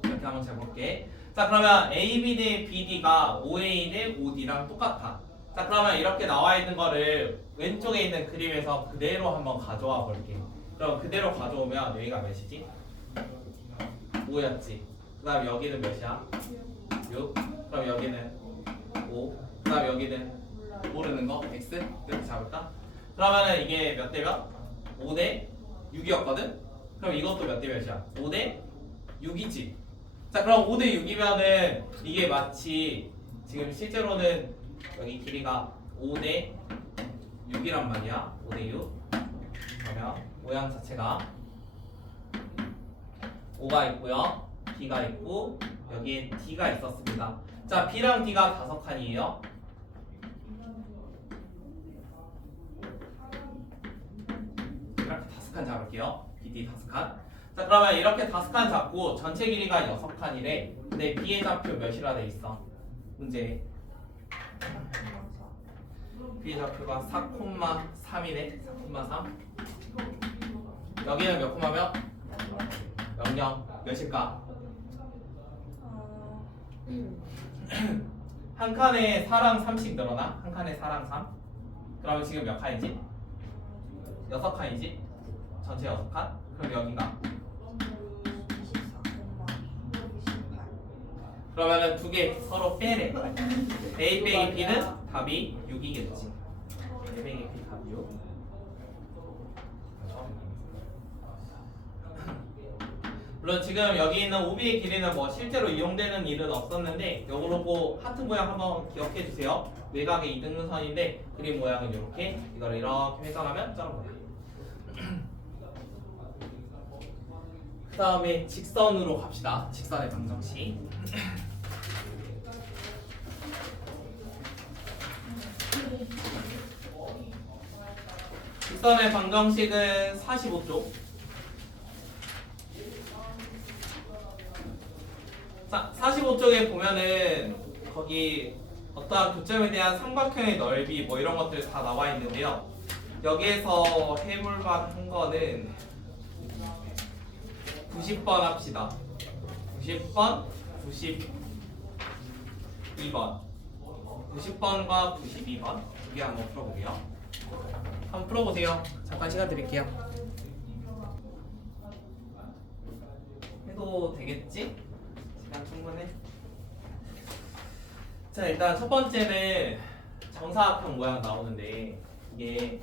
이렇게 한번 재볼게. 자 그러면 AB 대 BD가 OA 대 OD랑 똑같아. 자 그러면 이렇게 나와 있는 거를 왼쪽에 있는 그림에서 그대로 한번 가져와 볼게. 그럼 그대로 가져오면 여기가 몇이지? 5였지. 그 다음 여기는 몇이야? 6. 그럼 여기는 5. 그 다음 여기는 모르는 거 X 이렇게 잡을까? 그러면은 이게 몇 대 몇? 5 대 6이었거든? 그럼 이것도 몇 대 몇이야? 5 대 6이지. 자 그럼 5 대 6이면은 이게 마치 지금 실제로는 여기 길이가 5 대 6이란 말이야. 5 대 6. 그러면 모양 자체가 5가 있고요. B가 있고 여기에 D가 있었습니다. 자 B랑 D가 5칸이에요. 이렇게 5칸 잡을게요. BD 5칸. 자 그러면 이렇게 5칸 잡고 전체 길이가 6칸이래. 근데 B의 좌표 몇이라 돼 있어? 문제. B의 좌표가 4,3이네. 4,3. 여기는 몇 콤마면? 00. 몇일까? 한 칸에 4랑 3씩 늘어나? 한 칸에 4랑 3? 그러면 지금 몇 칸이지? 6칸이지? 전체 6칸? 그럼 여기가? 24,28. 그러면은 두 개 서로 빼래. A 빼기 B는 답이 6이겠지. A 빼기 B 답이 6. 물론 지금 여기 있는 OB의 길이는 뭐 실제로 이용되는 일은 없었는데 요거로 보 하트 모양 한번 기억해 주세요. 외곽의 이등분선인데 그림 모양은 이렇게 이걸 이렇게 회전하면 저런 거예요. 그 다음에 직선으로 갑시다. 직선의 방정식. 직선의 방정식은 45쪽. 자, 45쪽에 보면은 거기 어떠한 교점에 대한 삼각형의 넓이 뭐 이런 것들 다 나와 있는데요. 여기에서 해볼 만한 거는 90번 합시다. 90번, 92번. 90번과 92번 두 개 한번 풀어볼게요. 한번 풀어보세요. 잠깐 시간 드릴게요. 해도 되겠지? 시간 충분해. 자 일단 첫 번째는 정사각형 모양 나오는데 이게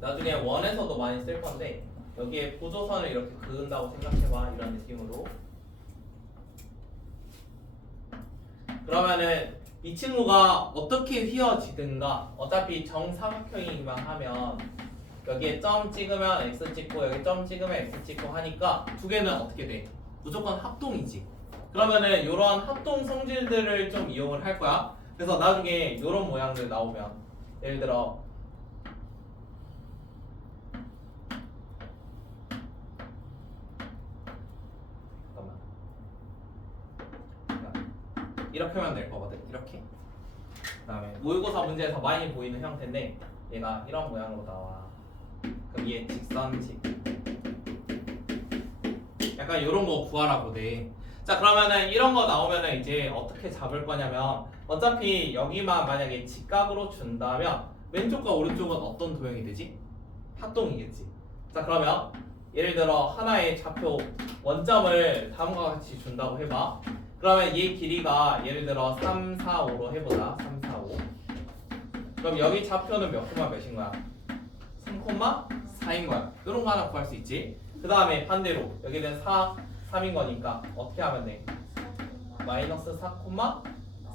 나중에 원에서도 많이 쓸 건데 여기에 보조선을 이렇게 그은다고 생각해봐. 이런 느낌으로. 그러면은 이 친구가 어떻게 휘어지든가 어차피 정사각형이기만 하면 여기에 점 찍으면 x 찍고 여기 점 찍으면 x 찍고 하니까 두 개는 어떻게 돼? 무조건 합동이지. 그러면은 이런 합동 성질들을 좀 이용을 할 거야. 그래서 나중에 이런 모양들 나오면 예를 들어 이렇게 하면 될 거거든. 이렇게. 그다음에 모의고사 문제에서 많이 보이는 형태인데 얘가 이런 모양으로 나와. 그럼 얘 직선식. 약간 이런 거 구하라고 돼. 자 그러면은 이런 거 나오면은 이제 어떻게 잡을 거냐면 어차피 여기만 만약에 직각으로 준다면 왼쪽과 오른쪽은 어떤 도형이 되지? 합동이겠지. 자 그러면 예를 들어 하나의 좌표 원점을 다음과 같이 준다고 해봐. 그러면 얘 길이가 예를 들어 3, 4, 5로 해보자. 3, 4, 5. 그럼 여기 좌표는 몇 콤마 몇인 거야? 3, 4인 거야. 이런 거 하나 구할 수 있지. 그 다음에 반대로 여기는 4, 3인 거니까 어떻게 하면 돼? 마이너스 4,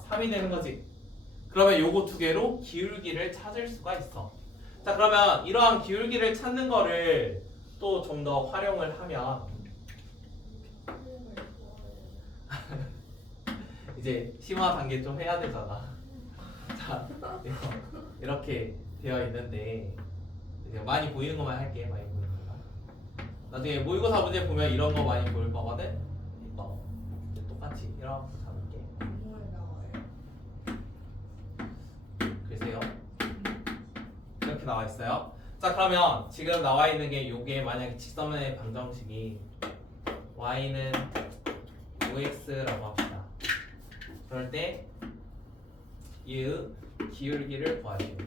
3이 되는 거지. 그러면 요거 두 개로 기울기를 찾을 수가 있어. 자 그러면 이러한 기울기를 찾는 거를 또 좀 더 활용을 하면 이제 심화 단계 좀 해야 되잖아. 자 이렇게 되어 있는데 이제 많이 보이는 것만 할게. 많이 보이는 것만. 나중에 모의고사 문제 보면 이런 거 많이 보일 거거든. 이거 이제 똑같이 이렇게 잡을게. 정말 나와요. 글쎄요. 이렇게 나와 있어요. 자 그러면 지금 나와 있는 게 요게 만약에 직선의 방정식이 y는 5x라고 합시다. 그럴 때 이 기울기를 구하세요.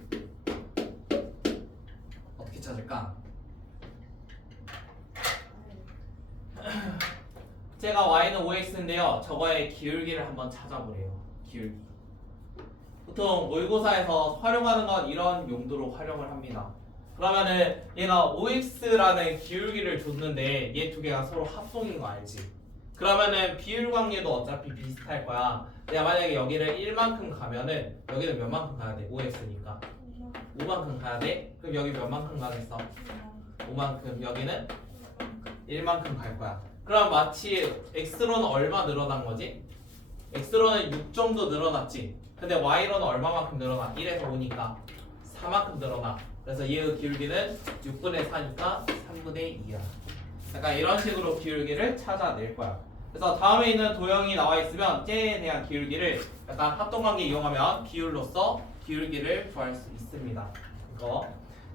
어떻게 찾을까? 제가 y는 5x인데요. 저거의 기울기를 한번 찾아보래요. 기울기. 보통 모의고사에서 활용하는 건 이런 용도로 활용을 합니다. 그러면은 얘가 5x라는 기울기를 줬는데 얘 두 개가 서로 합동인 거 알지? 그러면은 비율 관계도 어차피 비슷할 거야. 내가 만약에 여기를 1만큼 가면은 여기는 몇 만큼 가야 돼? 5x니까 5만큼 가야 돼? 그럼 여기 몇 만큼 가겠어? 5만큼. 여기는 1만큼 갈 거야. 그럼 마치 x로는 얼마 늘어난 거지? x로는 6 정도 늘어났지. 근데 y로는 얼마만큼 늘어나? 1에서 5니까 4만큼 늘어나. 그래서 얘의 기울기는 6분의 4니까 3분의 2야. 약간 이런 식으로 기울기를 찾아낼 거야. 그래서 다음에 있는 도형이 나와 있으면 쟤에 대한 기울기를 약간 합동관계 이용하면 비율로서 기울기를 구할 수 있습니다. 이거.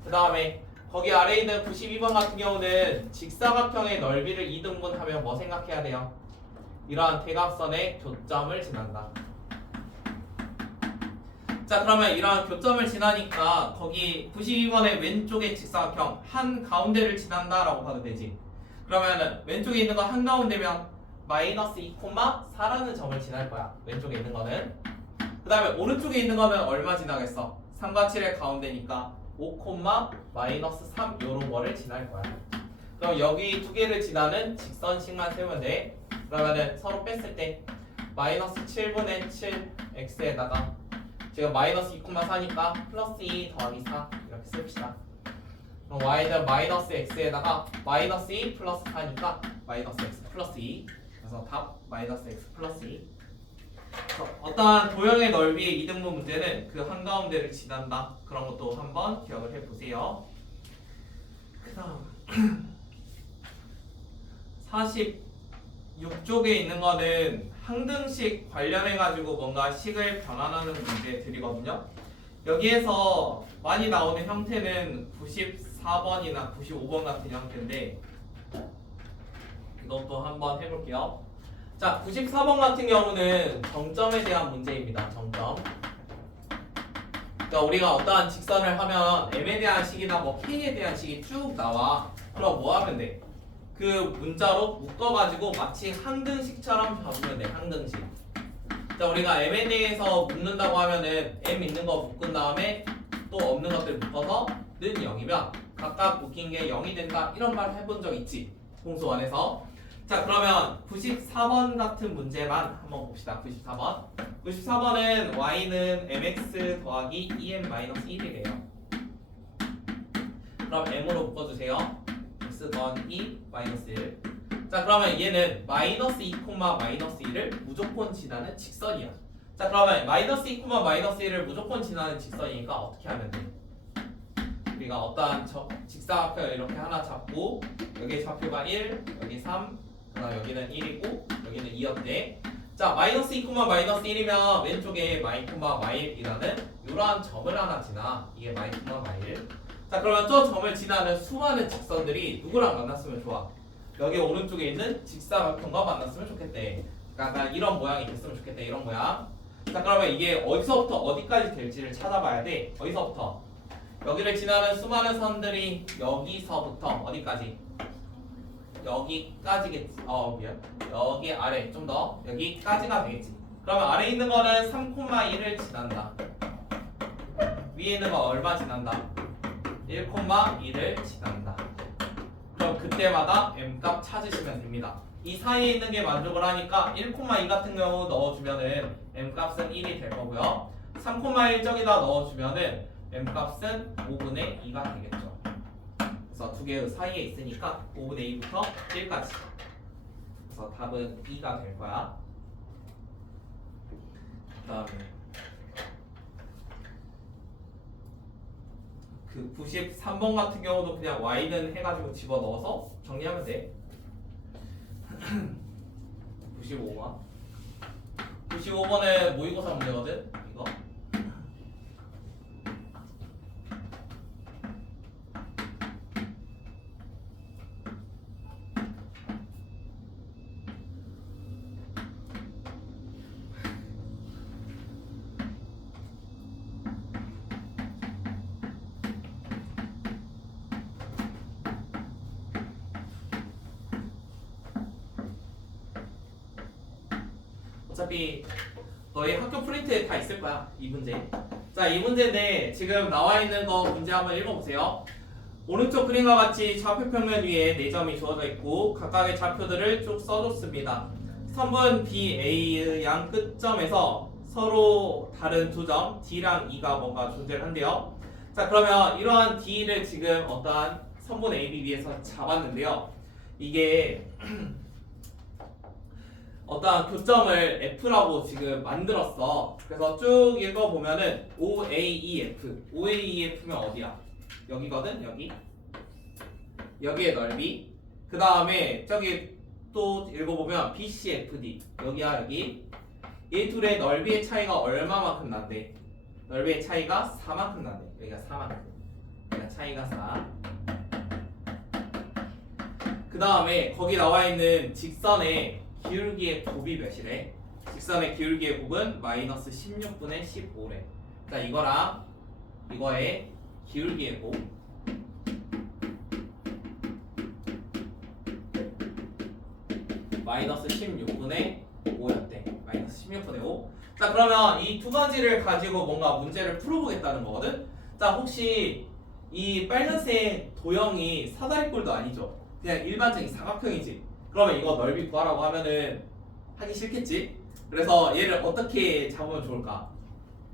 그 다음에 거기 아래에 있는 92번 같은 경우는 직사각형의 넓이를 2등분하면 뭐 생각해야 돼요? 이러한 대각선의 교점을 지난다. 자, 그러면 이러한 교점을 지나니까 거기 92번의 왼쪽의 직사각형 한 가운데를 지난다 라고 봐도 되지. 그러면은 왼쪽에 있는 거 한 가운데면 마이너스 2,4라는 점을 지날 거야. 왼쪽에 있는 거는. 그 다음에 오른쪽에 있는 거는 얼마 지나겠어? 3과 7의 가운데니까 5, 마이너스 3 요런 거를 지날 거야. 그럼 여기 두 개를 지나는 직선식만 세우면 돼. 그러면은 서로 뺐을 때 마이너스 7분의 7 x에다가 지금 마이너스 2,4니까 플러스 2 더하기 4 이렇게 씁시다. 그럼 y는 마이너스 x에다가 마이너스 2 플러스 4니까 마이너스 x 플러스 2. 그래서 답 마이너스 x 플러스 2. 어떠한 도형의 넓이의 2등분 문제는 그 한가운데를 지난다. 그런 것도 한번 기억을 해보세요. 그 다음 46쪽에 있는 거는 항등식 관련해가지고 뭔가 식을 변환하는 문제들이거든요. 여기에서 많이 나오는 형태는 94번이나 95번 같은 형태인데 이것도 한번 해볼게요. 자, 94번 같은 경우는 정점에 대한 문제입니다. 정점. 그러니까 우리가 어떠한 직선을 하면 m에 대한 식이나 뭐 k에 대한 식이 쭉 나와. 그럼 뭐 하면 돼? 그 문자로 묶어가지고 마치 항등식처럼 잡으면 돼. 항등식. 자, 우리가 m에 대해서 묶는다고 하면은 m 있는 거 묶은 다음에 또 없는 것들 묶어서 는 0이면 각각 묶인 게 0이 된다. 이런 말 해본 적 있지? 공수원에서. 자, 그러면 94번 같은 문제만 한번 봅시다. 94번. 94번은 y는 mx 더하기 2m-1이래요. 그럼 m으로 묶어주세요. x 더하기 2 마이너스 1. 자, 그러면 얘는 마이너스 2, 마이너스 1을 무조건 지나는 직선이야. 자, 그러면 마이너스 2, 마이너스 1을 무조건 지나는 직선이니까 어떻게 하면 돼? 우리가 어떠한 직사각형을 이렇게 하나 잡고 여기 좌표가 1, 여기 3, 그다음 여기는 1이고 여기는 2였대. 자, 마이너스 2, 마이너스 1이면 왼쪽에 마이너스 이러한 점을 하나 지나. 이게 마이너스 1. 자, 그러면 저 점을 지나는 수많은 직선들이 누구랑 만났으면 좋아? 여기 오른쪽에 있는 직사각형과 만났으면 좋겠대. 그러니까 이런 모양이 됐으면 좋겠대. 이런 모양. 자, 그러면 이게 어디서부터 어디까지 될지를 찾아봐야 돼. 어디서부터? 여기를 지나는 수많은 선들이 여기서부터 어디까지? 여기까지겠지. 미안. 여기 아래 좀 더 여기까지가 되겠지. 그러면 아래 있는 거는 3,1을 지난다. 위에 있는 거 얼마 지난다? 1,2를 지난다. 그럼 그때마다 m값 찾으시면 됩니다. 이 사이에 있는 게 만족을 하니까 1,2 같은 경우 넣어주면은 m값은 1이 될 거고요. 3,1 저기다 넣어주면은 m값은 5분의 2가 되겠죠. 그래서 두 개의 사이에 있으니까 5분의 2부터 1까지. 그래서 답은 2가 될 거야. 그 다음에 그 93번 같은 경우도 그냥 y는 해가지고 집어넣어서 정리하면 돼. 95번 95번에 모의고사 문제거든. 이거 어차피 너희 학교 프린트에 다 있을 거야. 이 문제. 자, 이 문제인데 지금 나와 있는 거 문제 한번 읽어보세요. 오른쪽 그림과 같이 좌표 평면 위에 4점이 주어져 있고 각각의 좌표들을 쭉 써줬습니다. 선분 BA의 양 끝점에서 서로 다른 두 점 D랑 E가 뭔가 존재를 한대요. 자, 그러면 이러한 D를 지금 어떠한 선분 AB 위에서 잡았는데요. 이게 어떠한 교점을 F라고 지금 만들었어. 그래서 쭉 읽어보면은 OAEF. OAEF면 어디야? 여기거든? 여기. 여기의 넓이. 그 다음에 저기 또 읽어보면 BCFD. 여기야, 여기. 이 둘의 넓이의 차이가 얼마만큼 난대? 넓이의 차이가 4만큼 난대. 여기가 4만큼. 여기가 차이가 4. 그 다음에 거기 나와 있는 직선의 기울기의 곱이 몇이래? 직선의 기울기의 곱은 마이너스 16분의 15래. 자, 이거랑 이거의 기울기의 곱 마이너스 16분의 5였대. 마이너스 16분의 5. 자, 그러면 이 두 가지를 가지고 뭔가 문제를 풀어보겠다는 거거든. 자, 혹시 이 빨간색 도형이 사다리꼴도 아니죠? 그냥 일반적인 사각형이지. 그러면 이거 넓이 구하라고 하면은 하기 싫겠지? 그래서 얘를 어떻게 잡으면 좋을까?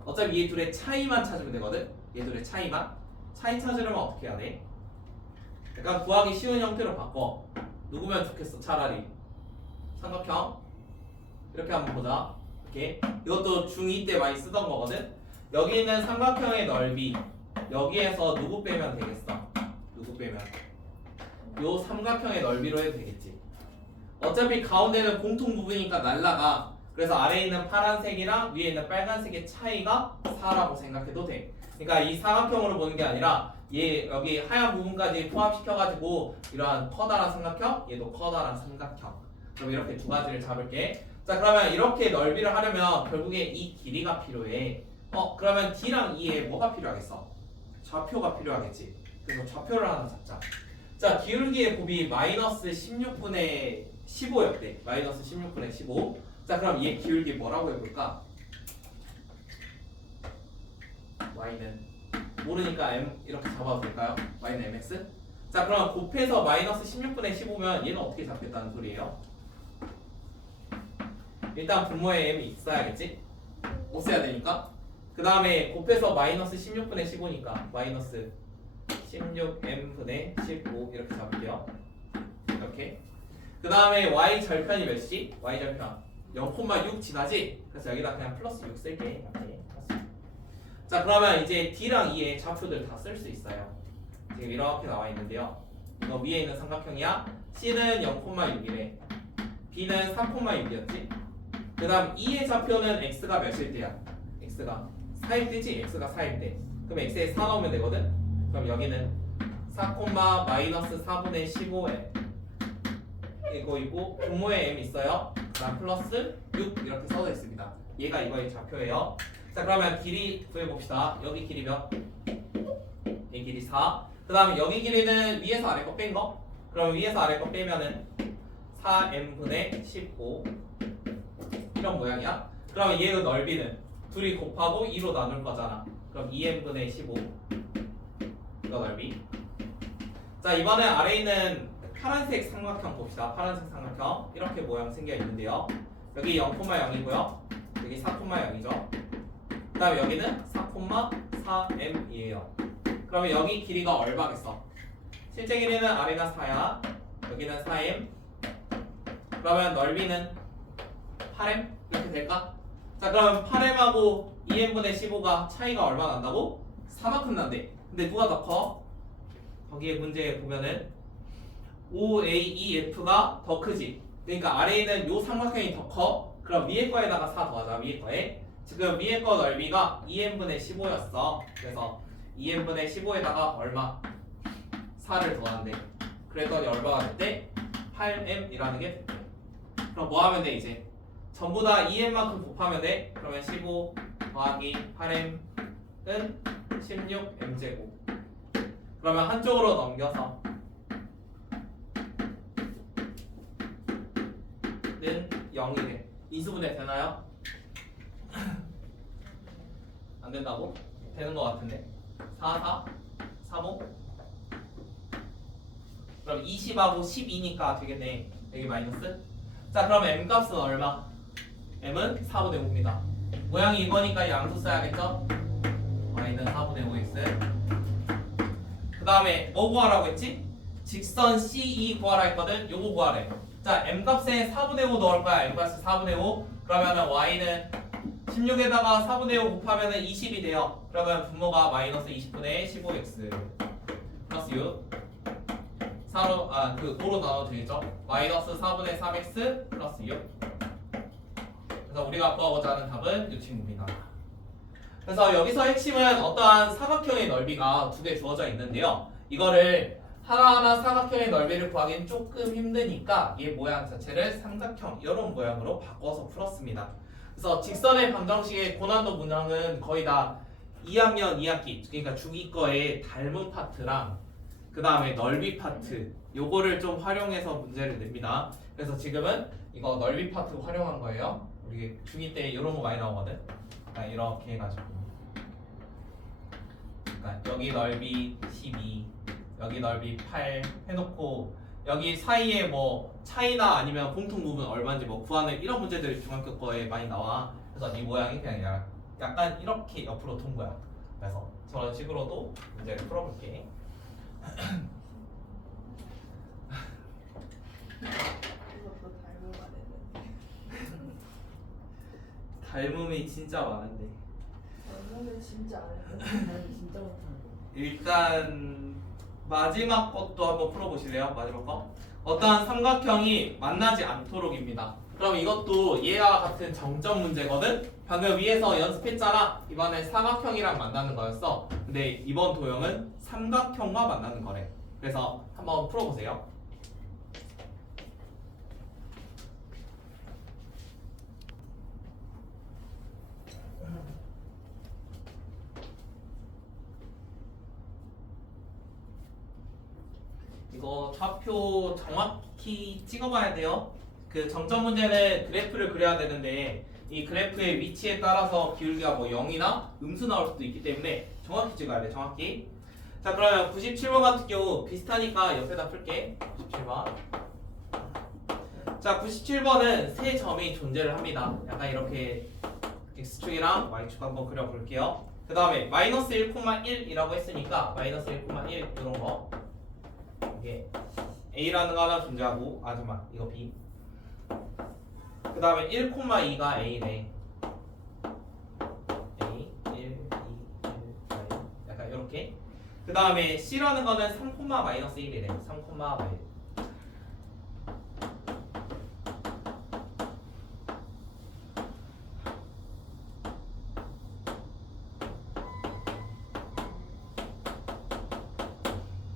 어차피 얘 둘의 차이만 찾으면 되거든? 얘 둘의 차이만? 차이 찾으려면 어떻게 해야 돼? 약간 구하기 쉬운 형태로 바꿔. 누구면 좋겠어, 차라리? 삼각형? 이렇게 한번 보자. 이렇게. 이것도 중2 때 많이 쓰던 거거든? 여기 있는 삼각형의 넓이. 여기에서 누구 빼면 되겠어? 누구 빼면? 요 삼각형의 넓이로 해도 되겠지. 어차피 가운데는 공통 부분이니까 날라가. 그래서 아래에 있는 파란색이랑 위에 있는 빨간색의 차이가 4라고 생각해도 돼. 그러니까 이 사각형으로 보는 게 아니라 얘 여기 하얀 부분까지 포함시켜가지고 이러한 커다란 삼각형, 얘도 커다란 삼각형. 그럼 이렇게 두 가지를 잡을게. 자, 그러면 이렇게 넓이를 하려면 결국에 이 길이가 필요해. 그러면 D랑 E에 뭐가 필요하겠어? 좌표가 필요하겠지. 그래서 좌표를 하나 잡자. 자, 기울기의 곱이 마이너스 16분의 15였대. 마이너스 16분의 15. 자, 그럼 얘 기울기 뭐라고 해볼까? y는 모르니까 m 이렇게 잡아도 될까요? y는 mx. 자, 그럼 곱해서 마이너스 16분의 15면 얘는 어떻게 잡겠다는 소리예요? 일단 분모에 m이 있어야겠지? 없애야 되니까. 그 다음에 곱해서 마이너스 16분의 15니까 마이너스 16m분의 15 이렇게 잡을게요. 이렇게. 그 다음에 y 절편이 몇이지? y 절편 0,6 지나지? 그래서 여기다 그냥 플러스 6 쓸게. 이렇게. 자, 그러면 이제 D랑 E의 좌표들 다 쓸 수 있어요. 지금 이렇게 나와 있는데요. 이거 위에 있는 삼각형이야. C는 0,6이래. B는 4,6이었지. 그 다음 E의 좌표는 X가 몇일 때야? X가 4일 때지? X가 4일 때. 그럼 X에 4 넣으면 되거든? 그럼 여기는 4, 마이너스 4분의 15에 이거 있고 분모에 M 있어요. 그 다음 플러스 6 이렇게 써져 있습니다. 얘가 이거의 좌표예요. 자, 그러면 길이 구해봅시다. 여기 길이 몇? 이 길이 4. 그 다음에 여기 길이는 위에서 아래 거 뺀 거? 그럼 위에서 아래 거 빼면은 4m분의 15 이런 모양이야. 그러면 얘의 넓이는 둘이 곱하고 2로 나눌 거잖아. 그럼 2m분의 15 이거 넓이. 자, 이번에 아래에 있는 파란색 삼각형 봅시다. 파란색 삼각형 이렇게 모양 생겨 있는데요. 여기 0,0이고요. 여기 4,0이죠. 그 다음에 여기는 4,4m이에요. 그러면 여기 길이가 얼마겠어? 실제 길이는 아래가 4야. 여기는 4m. 그러면 넓이는 8m? 이렇게 될까? 자, 그러면 8m하고 2m분의 15가 차이가 얼마 난다고? 4만큼 난대. 근데 누가 더 커? 거기에 문제에 보면은 OAEF가 더 크지. 그러니까 아래에 있는 요 삼각형이 더 커. 그럼 위에 거에다가 4 더하자. 위에 거에. 지금 위에 거 넓이가 2m분의 15였어. 그래서 2m분의 15에다가 얼마? 4를 더한대. 그랬더니 얼마가 됐대? 8m이라는 게 됐대. 그럼 뭐 하면 돼 이제? 전부 다 2m만큼 곱하면 돼. 그러면 15 더하기 8m은 16m제곱. 그러면 한쪽으로 넘겨서 는 0이래. 인수분해 되나요? 안 된다고? 되는 것 같은데. 4, 4, 3, 5. 그럼 20하고 12니까 되겠네. 여기 마이너스. 자, 그럼 m 값은 얼마? m은 4분의 5입니다. 모양이 이거니까 양수 써야겠죠? y는 4분의 5x. 그 다음에 뭐 구하라고 했지? 직선 CE 구하라 했거든. 요거 구하래. 자, m 값에 4분의 5 넣을 거야. m 값에 4분의 5. 그러면은 y는 16에다가 4분의 5 곱하면은 20이 돼요. 그러면 분모가 마이너스 20분의 15x 플러스 6. 4로 그 5로 나눠도 되겠죠? 마이너스 4분의 3x 플러스 6. 그래서 우리가 구하고자 하는 답은 이 친구입니다. 그래서 여기서 핵심은 어떠한 사각형의 넓이가 두 개 주어져 있는데요. 이거를 하나하나 사각형의 넓이를 구하기는 조금 힘드니까 이 모양 자체를 삼각형 이런 모양으로 바꿔서 풀었습니다. 그래서 직선의 방정식의 고난도 문항은 거의 다 2학년 2학기 그러니까 중2 거의 닮은 파트랑 그 다음에 넓이 파트 요거를 좀 활용해서 문제를 냅니다. 그래서 지금은 이거 넓이 파트 활용한 거예요. 우리 중2 때 이런 거 많이 나오거든. 그러니까 이렇게 해가지고 그러니까 여기 넓이 12 여기 넓이 8 해놓고 여기 사이에 뭐 차이나 아니면 공통 부분 얼마인지 뭐 구하는 이런 문제들이 중학교 거에 많이 나와. 그래서 이 모양이 그냥 약간 이렇게 옆으로 돈 거야. 그래서 저런 식으로도 문제를 풀어볼게. 이것도 닮으만 했는데. 닮음이 진짜 많은데 오늘은 진짜 안 했는데. 나는 진짜 못하는 일단 마지막 것도 한번 풀어보실래요? 마지막 거 어떠한 삼각형이 만나지 않도록입니다. 그럼 이것도 얘와 같은 정점 문제거든? 방금 위에서 연습했잖아. 이번엔 사각형이랑 만나는 거였어. 근데 이번 도형은 삼각형과 만나는 거래. 그래서 한번 풀어보세요. 이거 좌표 정확히 찍어봐야 돼요. 그 정점 문제는 그래프를 그려야 되는데 이 그래프의 위치에 따라서 기울기가 뭐 0이나 음수 나올 수도 있기 때문에 정확히 찍어야 돼. 정확히. 자, 그러면 97번 같은 경우 비슷하니까 옆에다 풀게. 97번. 자, 97번은 세 점이 존재를 합니다. 약간 이렇게 x축이랑 y축 한번 그려볼게요. 그 다음에 마이너스 1,1이라고 했으니까 마이너스 1,1 이런 거 이게 a라는 거 하나 존재하고 잠깐만 이거 b 그 다음에 1,2가 a래. a 1, 2, 1, 4 약간 이렇게. 그 다음에 c라는 거는 3,-1이래. 3,-1.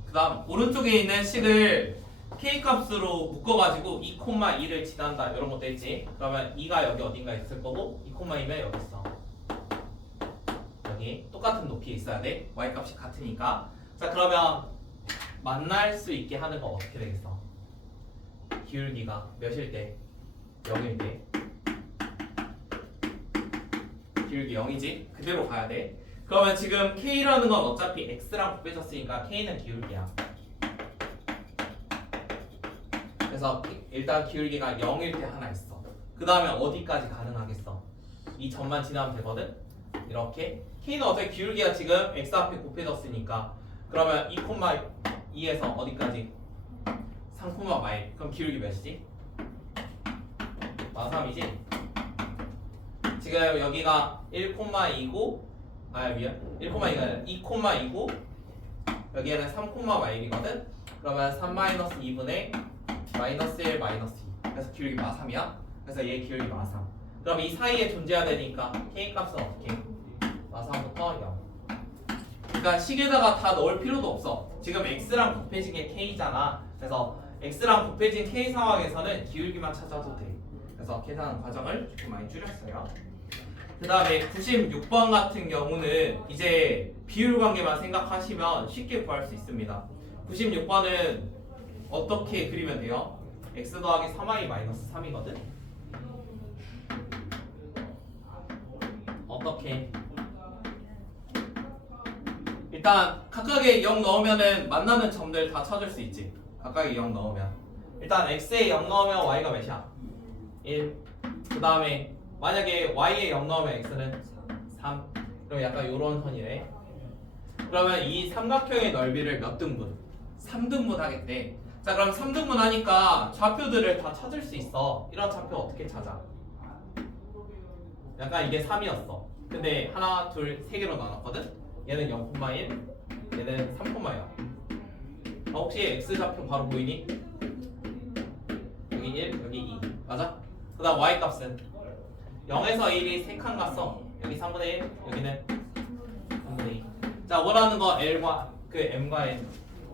그 다음 오른쪽에 있는 식을 k값으로 묶어가지고 2,2를 지난다 이런 것도 있지. 그러면 2가 여기 어딘가 있을 거고 2,2면 여기 있어. 여기 똑같은 높이에 있어야 돼. y값이 같으니까. 자, 그러면 만날 수 있게 하는 거 어떻게 되겠어? 기울기가 몇일 때? 0일 때 기울기 0이지? 그대로 가야 돼. 그러면 지금 k라는 건 어차피 x랑 곱해졌으니까 k는 기울기야. 그래서 일단 기울기가 0일 때 하나 있어. 그 다음에 어디까지 가능하겠어? 이 점만 지나면 되거든? 이렇게 k는 어차피 기울기가 지금 x 앞에 곱해졌으니까 그러면 2,2에서 어디까지? 3,-1 그럼 기울기 몇이지? 3이지? 지금 여기가 1,2고 미안 1,2가 아니라 2,2고 여기에는 3,-1이거든? 그러면 3-2분의 마이너스 1 마이너스 2 그래서 기울기 마3이야. 그래서 얘 기울기 마3. 그럼 이 사이에 존재해야 되니까 k 값은 어떻게? 마3부터 0. 그러니까 식에다가 다 넣을 필요도 없어. 지금 x랑 곱해진 게 k잖아. 그래서 x랑 곱해진 k 상황에서는 기울기만 찾아도 돼. 그래서 계산 과정을 조금 많이 줄였어요. 그 다음에 96번 같은 경우는 이제 비율 관계만 생각하시면 쉽게 구할 수 있습니다. 96번은 어떻게 그리면 돼요? x 더하기 3y 마이너스 3이거든? 어떻게? 일단 각각에 0 넣으면은 만나는 점들 다 찾을 수 있지. 각각에 0 넣으면 일단 x에 0 넣으면 y가 몇이야? 1. 그 다음에 만약에 y에 0 넣으면 x는 3. 그럼 약간 요런 선이래. 그러면 이 삼각형의 넓이를 몇 등분? 3등분 하겠대. 자 그럼 3등분 하니까 좌표들을 다 찾을 수 있어. 이런 좌표 어떻게 찾아? 약간 이게 3이었어. 근데 하나, 둘, 세 개로 나눴거든? 얘는 0,1, 얘는 3,0. 혹시 x 좌표 바로 보이니? 여기 1, 여기 2. 맞아? 그 다음 y 값은 0에서 1이 3칸 갔어. 여기 3분의 1, 여기는 3분의 2. 자 원하는 거 L과 그 M과 N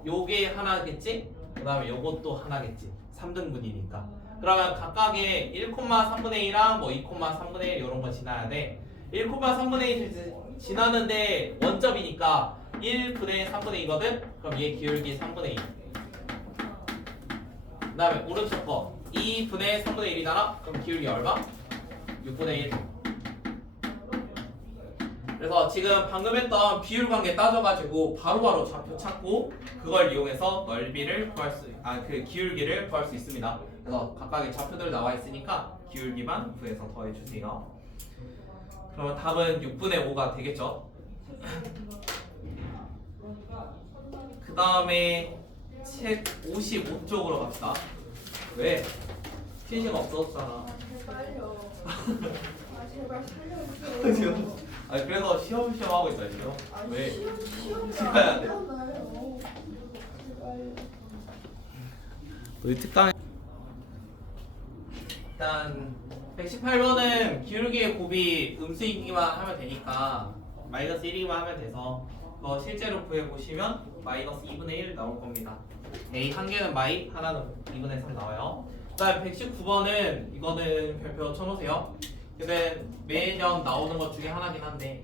요게 하나겠지? 그 다음에 요것도 하나겠지. 3등분이니까. 그러면 각각의 1,3분의 1이랑 뭐 2,3분의 1 이런 거 지나야 돼. 1,3분의 1을 지나는데 원점이니까 1분의 3분의 2거든? 그럼 얘 기울기 3분의 2. 그 다음에 오른쪽 거 2분의 3분의 1이잖아? 그럼 기울기 얼마? 6분의 1. 그래서 지금 방금 했던 비율 관계 따져가지고 바로바로 좌표 찾고 그걸 이용해서 넓이를 구할 수, 그 기울기를 구할 수 있습니다. 그래서 각각의 좌표들 나와 있으니까 기울기만 구해서 더해주세요. 그러면 답은 6분의 5가 되겠죠. 그 다음에 책 55쪽으로 갑시다. 왜? 신심 없었잖아. 제발요. 제발 살려주세요. 그래서 시험 하고 있어요 지금. 왜? 시험이 시켜야 돼. 아니잖아요. 제발요. 우리 특강 일단 118번은 기울기의 곱이 음수이기만 하면 되니까 마이너스 1이기만 하면 돼서 실제로 구해보시면 마이너스 2분의 1 나올 겁니다. A 한 개는 마이, 하나는 2분의 3 나와요. 그 다음에 119번은 이거는 별표 쳐놓으세요. 근데 매년 나오는 것 중에 하나긴 한데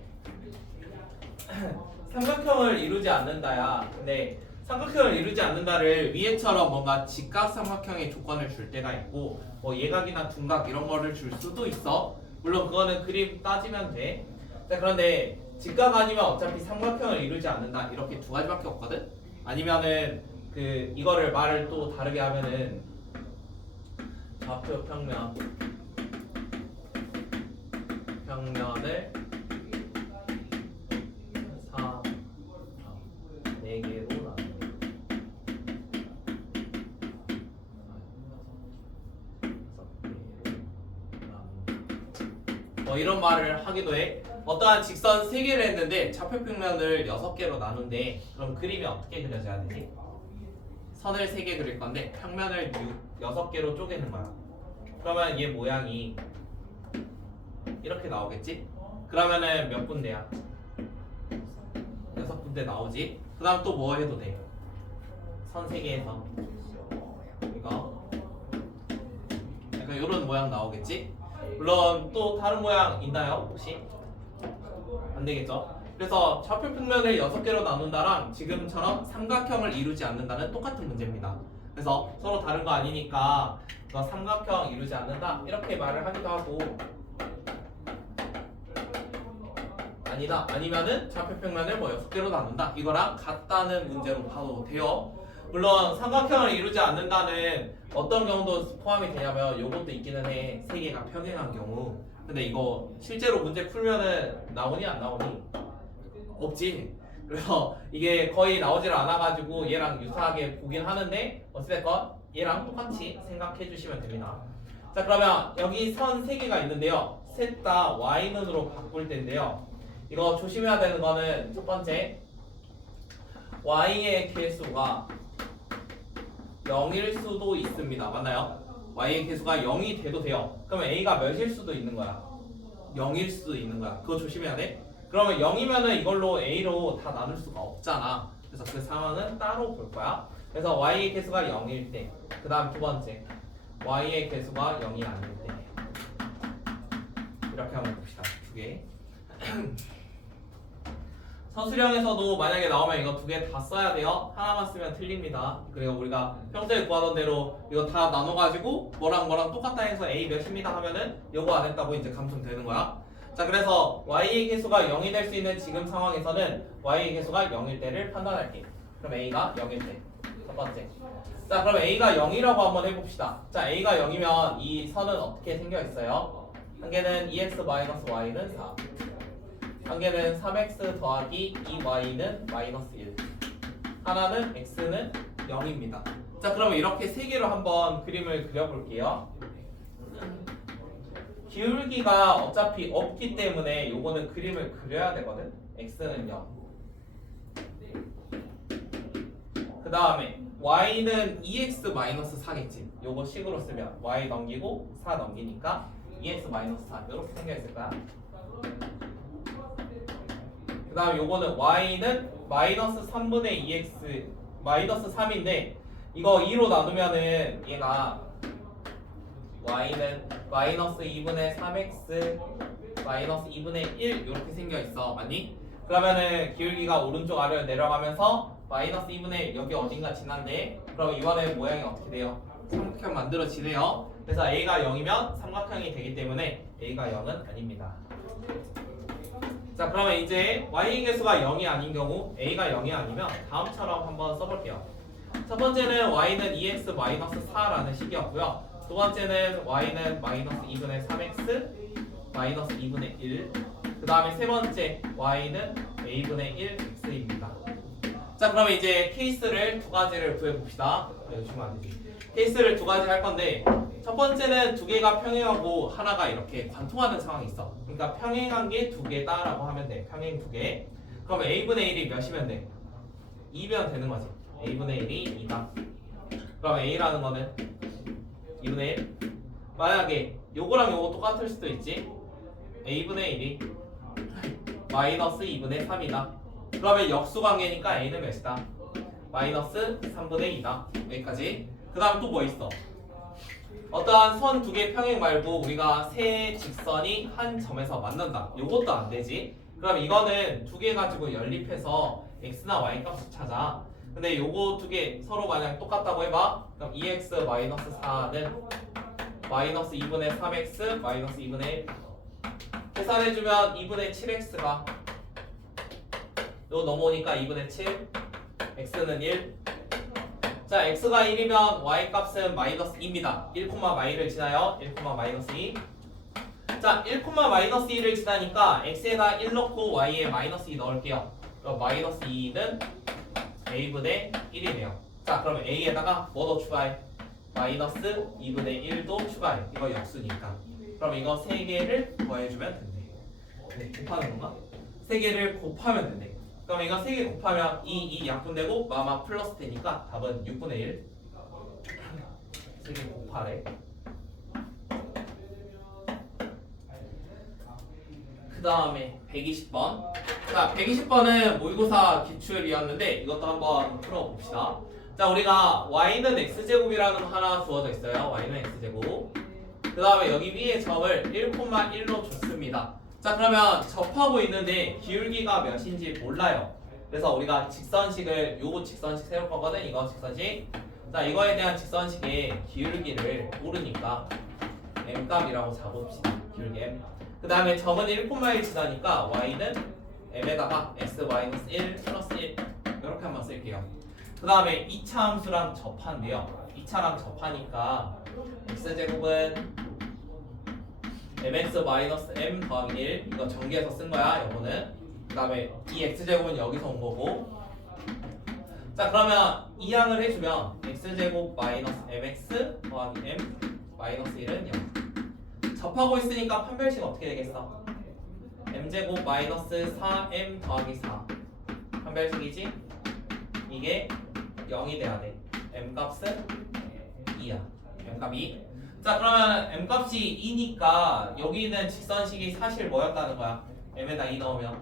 삼각형을 이루지 않는다야. 근데 삼각형을 이루지 않는다를 위에처럼 뭔가 직각 삼각형의 조건을 줄 때가 있고 뭐 예각이나 둔각 이런 거를 줄 수도 있어. 물론 그거는 그림 따지면 돼. 그런데 직각 아니면 어차피 삼각형을 이루지 않는다 이렇게 두 가지밖에 없거든. 아니면은 그 이거를 말을 또 다르게 하면은 좌표 평면을 4, 4개로 이런 말을 하기도 해. 어떠한 직선 3개를 했는데 좌표 평면을 6개로 나눈데 그럼 그림이 어떻게 그려져야 되지? 선을 3개 그릴 건데 평면을 6개로 쪼개는 거야. 그러면 얘 모양이 이렇게 나오겠지? 그러면은 몇 군데야? 6군데 나오지? 그 다음 또 뭐 해도 돼? 선 3개에서 이거 약간 이런 모양 나오겠지? 물론 또 다른 모양 있나요? 혹시? 안 되겠죠? 그래서 좌표 평면을 6개로 나눈다랑 지금처럼 삼각형을 이루지 않는다는 똑같은 문제입니다. 그래서 서로 다른 거 아니니까 삼각형 이루지 않는다 이렇게 말을 하기도 하고 아니다 아니면은 좌표 평면을 뭐 6개로 나눈다 이거랑 같다는 문제로 봐도 돼요. 물론 삼각형을 이루지 않는다는 어떤 경우도 포함이 되냐면 요것도 있기는 해. 3개가 평행한 경우. 근데 이거 실제로 문제 풀면은 나오니 안 나오니? 없지. 그래서 이게 거의 나오질 않아가지고 얘랑 유사하게 보긴 하는데 어찌됐건 얘랑 똑같이 생각해 주시면 됩니다. 자 그러면 여기 선 3개가 있는데요. 셋 다 y는으로 바꿀 텐데요. 이거 조심해야 되는 거는 첫 번째 y의 개수가 0일 수도 있습니다. 맞나요? y의 개수가 0이 돼도 돼요. 그러면 a가 몇일 수도 있는 거야? 0일 수도 있는 거야. 그거 조심해야 돼. 그러면 0이면은 이걸로 a로 다 나눌 수가 없잖아. 그래서 그 상황은 따로 볼 거야. 그래서 y의 개수가 0일 때, 그 다음 두 번째 y의 개수가 0이 아닐 때 이렇게 한번 봅시다. 두 개. 서술형에서도 만약에 나오면 이거 두 개 다 써야 돼요. 하나만 쓰면 틀립니다. 그리고 우리가 평소에 구하던 대로 이거 다 나눠가지고 뭐랑 똑같다 해서 a 몇입니다 하면은 요거 안 했다고 이제 감점되는 거야. 자 그래서 y의 개수가 0이 될 수 있는 지금 상황에서는 y의 개수가 0일 때를 판단할게. 그럼 a가 0일 때. 첫 번째. 자 그럼 a가 0이라고 한번 해봅시다. 자 a가 0이면 이 선은 어떻게 생겨 있어요? 한 개는 2x-y는 4. 한 개는 3x 더하기 2y는 마이너스 1. 하나는 x는 0입니다. 자, 그러면 이렇게 세 개로 한번 그림을 그려볼게요. 기울기가 어차피 없기 때문에 요거는 그림을 그려야 되거든. x는 0. 그 다음에 y는 2x-4겠지. 요거 식으로 쓰면 y 넘기고 4 넘기니까 2x-4 이렇게 생겨있을 거야. 그 다음에 요거는 y는 마이너스 3분의 2x 마이너스 3인데 이거 2로 나누면은 얘가 y는 마이너스 2분의 3x 마이너스 2분의 1 이렇게 생겨있어. 맞니? 그러면은 기울기가 오른쪽 아래로 내려가면서 마이너스 2분의 1 여기 어딘가 지난데 그럼 이번에 모양이 어떻게 돼요? 삼각형 만들어지네요. 그래서 a가 0이면 삼각형이 되기 때문에 a가 0은 아닙니다. 자, 그러면 이제 y의 개수가 0이 아닌 경우 a가 0이 아니면 다음처럼 한번 써볼게요. 첫 번째는 y는 2x-4라는 식이었고요. 두 번째는 y는 마이너스 2분의 3x 마이너스 2분의 1. 그 다음에 세 번째 y는 a분의 1x입니다. 자, 그러면 이제 케이스를 두 가지를 구해봅시다. 주면 안 되지. 케이스를 두 가지 할 건데 첫 번째는 두 개가 평행하고 하나가 이렇게 관통하는 상황이 있어. 그러니까 평행한 게 두 개다라고 하면 돼. 평행 두 개. 그러면 a분의 1이 몇이면 돼? 2면 되는 거지. a분의 1이 2다. 그럼 a라는 거는 2분의 1. 만약에 요거랑 요거 똑같을 수도 있지. a분의 1이 마이너스 2분의 3이다. 그러면 역수관계니까 a는 몇이다? 마이너스 3분의 2다. 여기까지. 그 다음 또 뭐 있어? 어떠한 선 두 개 평행 말고 우리가 세 직선이 한 점에서 만난다. 요것도 안 되지. 그럼 이거는 두 개 가지고 연립해서 x나 y 값을 찾아. 근데 요거 두 개 서로 만약 똑같다고 해봐. 그럼 2x-4는 마이너스 2분의 3x 마이너스 2분의 1. 계산해주면 2분의 7x가 요 넘어오니까 2분의 7 x는 1. 자, x가 1이면 y 값은 마이너스 2입니다. 1, y를 지나요. 1, 마이너스 2. 자, 1, 마이너스 2를 지나니까 x에다 1 넣고 y에 마이너스 2 넣을게요. 그럼 마이너스 2는 a분의 1이네요. 자, 그러면 a에다가 뭐 더 추가해? 마이너스 2분의 1도 추가해. 이거 역수니까. 그럼 이거 3개를 더해주면 된대. 네, 곱하는 건가? 3개를 곱하면 된대. 그럼 이거 3개 곱하면 2 약분되고 마마 플러스 되니까 답은 6분의 1. 3개 곱하래. 그 다음에 120번. 자, 120번은 모의고사 기출이었는데 이것도 한번 풀어봅시다. 자, 우리가 y는 x제곱이라는 거 하나 주어져 있어요. y는 x제곱. 그 다음에 여기 위에 점을 1,1로 줬습니다. 자, 그러면 접하고 있는데 기울기가 몇인지 몰라요. 그래서 우리가 직선식을 요거 직선식 세울 거거든. 이거 직선식. 자, 이거에 대한 직선식의 기울기를 모르니까 m값이라고 잡읍시다. 기울기 m. 그 다음에 점은 1,1 지나니까 y는 m에다가 x-1 플러스 1 이렇게 한번 쓸게요. 그 다음에 2차 함수랑 접한대요. 2차랑 접하니까 x제곱은 mx-m 더하기 1 이거 전개해서 쓴 거야. 요거는. 그 다음에 이 x제곱은 여기서 온 거고. 자, 그러면 이항을 해주면 x제곱 마이너스 mx 더하기 m 마이너스 1은 0. 접하고 있으니까 판별식 어떻게 되겠어? m제곱 마이너스 4m 더하기 4 판별식이지? 이게 0이 돼야 돼. m값은 2야. m값 2. 자, 그러면 m값이 2니까 여기 있는 직선식이 사실 뭐였다는 거야? m에다 2 넣으면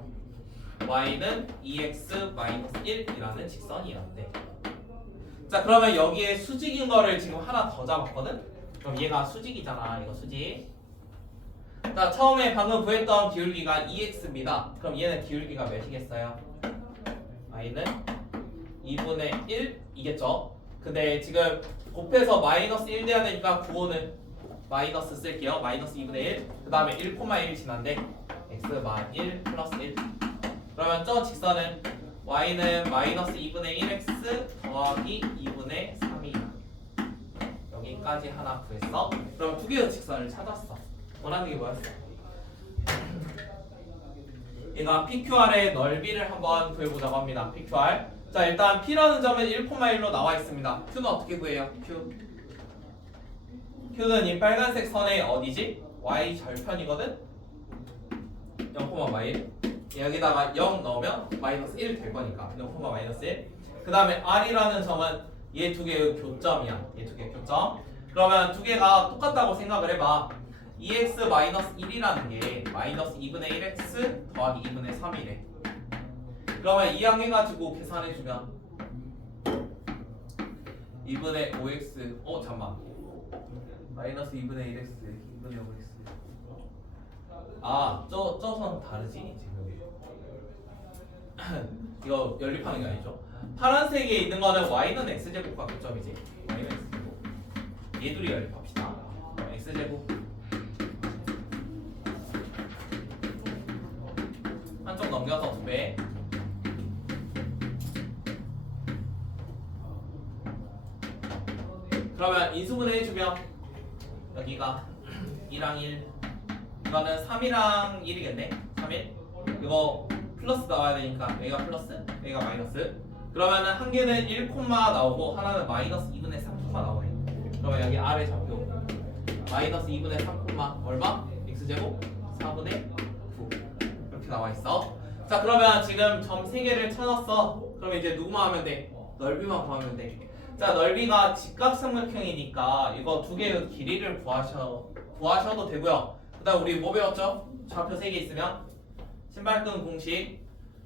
y는 2x-1이라는 직선이었대. 자, 그러면 여기에 수직인 거를 지금 하나 더 잡았거든? 그럼 얘가 수직이잖아. 이거 수직. 자, 처음에 방금 구했던 기울기가 2x입니다. 그럼 얘는 기울기가 몇이겠어요? y는 2분의 1이겠죠? 근데 지금 곱해서 마이너스 1 돼야 되니까 구호는 마이너스 쓸게요. 마이너스 2분의 1. 그 다음에 1,1 지난데 x-1 플러스 1. 그러면 저 직선은 y는 마이너스 2분의 1x 더하기 2분의 3이다. 여기까지 하나 구했어. 그럼 두 개의 직선을 찾았어. 원하는 게 뭐였어? 얘가 PQR의 넓이를 한번 구해보자고 합니다. PQR. 자 일단 P라는 점은 1,1로 나와 있습니다. Q는 어떻게 구해요? Q는 이 빨간색 선의 어디지? Y 절편이거든? 0,1 여기다가 0 넣으면 마이너스 1 될 거니까 0, 마이너스 1. 그 다음에 R이라는 점은 얘 두 개의 교점이야. 얘 두 개의 교점. 그러면 두 개가 똑같다고 생각을 해봐. 2x 마이너스 1이라는 게 마이너스 2분의 1x 더하기 2분의 3이래. 그러면 이항해가지고 계산해주면 2분의 5x 잠만 마이너스 2분의 1x 2분의 5x 저 선 다르지 지금. 이거 연립하는 게 아니죠. 파란색에 있는 거는 y는 x제곱과 교점이지. y는 x제곱. 얘 둘이 연립합시다. x제곱 한쪽 넘겨서 2배. 그러면 인수분해 해주면 여기가 2랑 1 이거는 3이랑 1이겠네. 3일 이거 플러스 나와야 되니까 여기가 플러스 여기가 마이너스. 그러면은 한 개는 1, 나오고 하나는 마이너스 2분의 3, 나오네. 그러면 여기 R의 좌표 마이너스 2분의 3, 얼마? x제곱 4분의 9 이렇게 나와 있어. 자 그러면 지금 점 3개를 찾았어. 그럼 이제 누구만 하면 돼? 넓이만 구하면 돼. 자 넓이가 직각삼각형이니까 이거 두 개의 길이를 구하셔도 되고요. 그다음 우리 뭐 배웠죠? 좌표 3개 있으면 신발끈 공식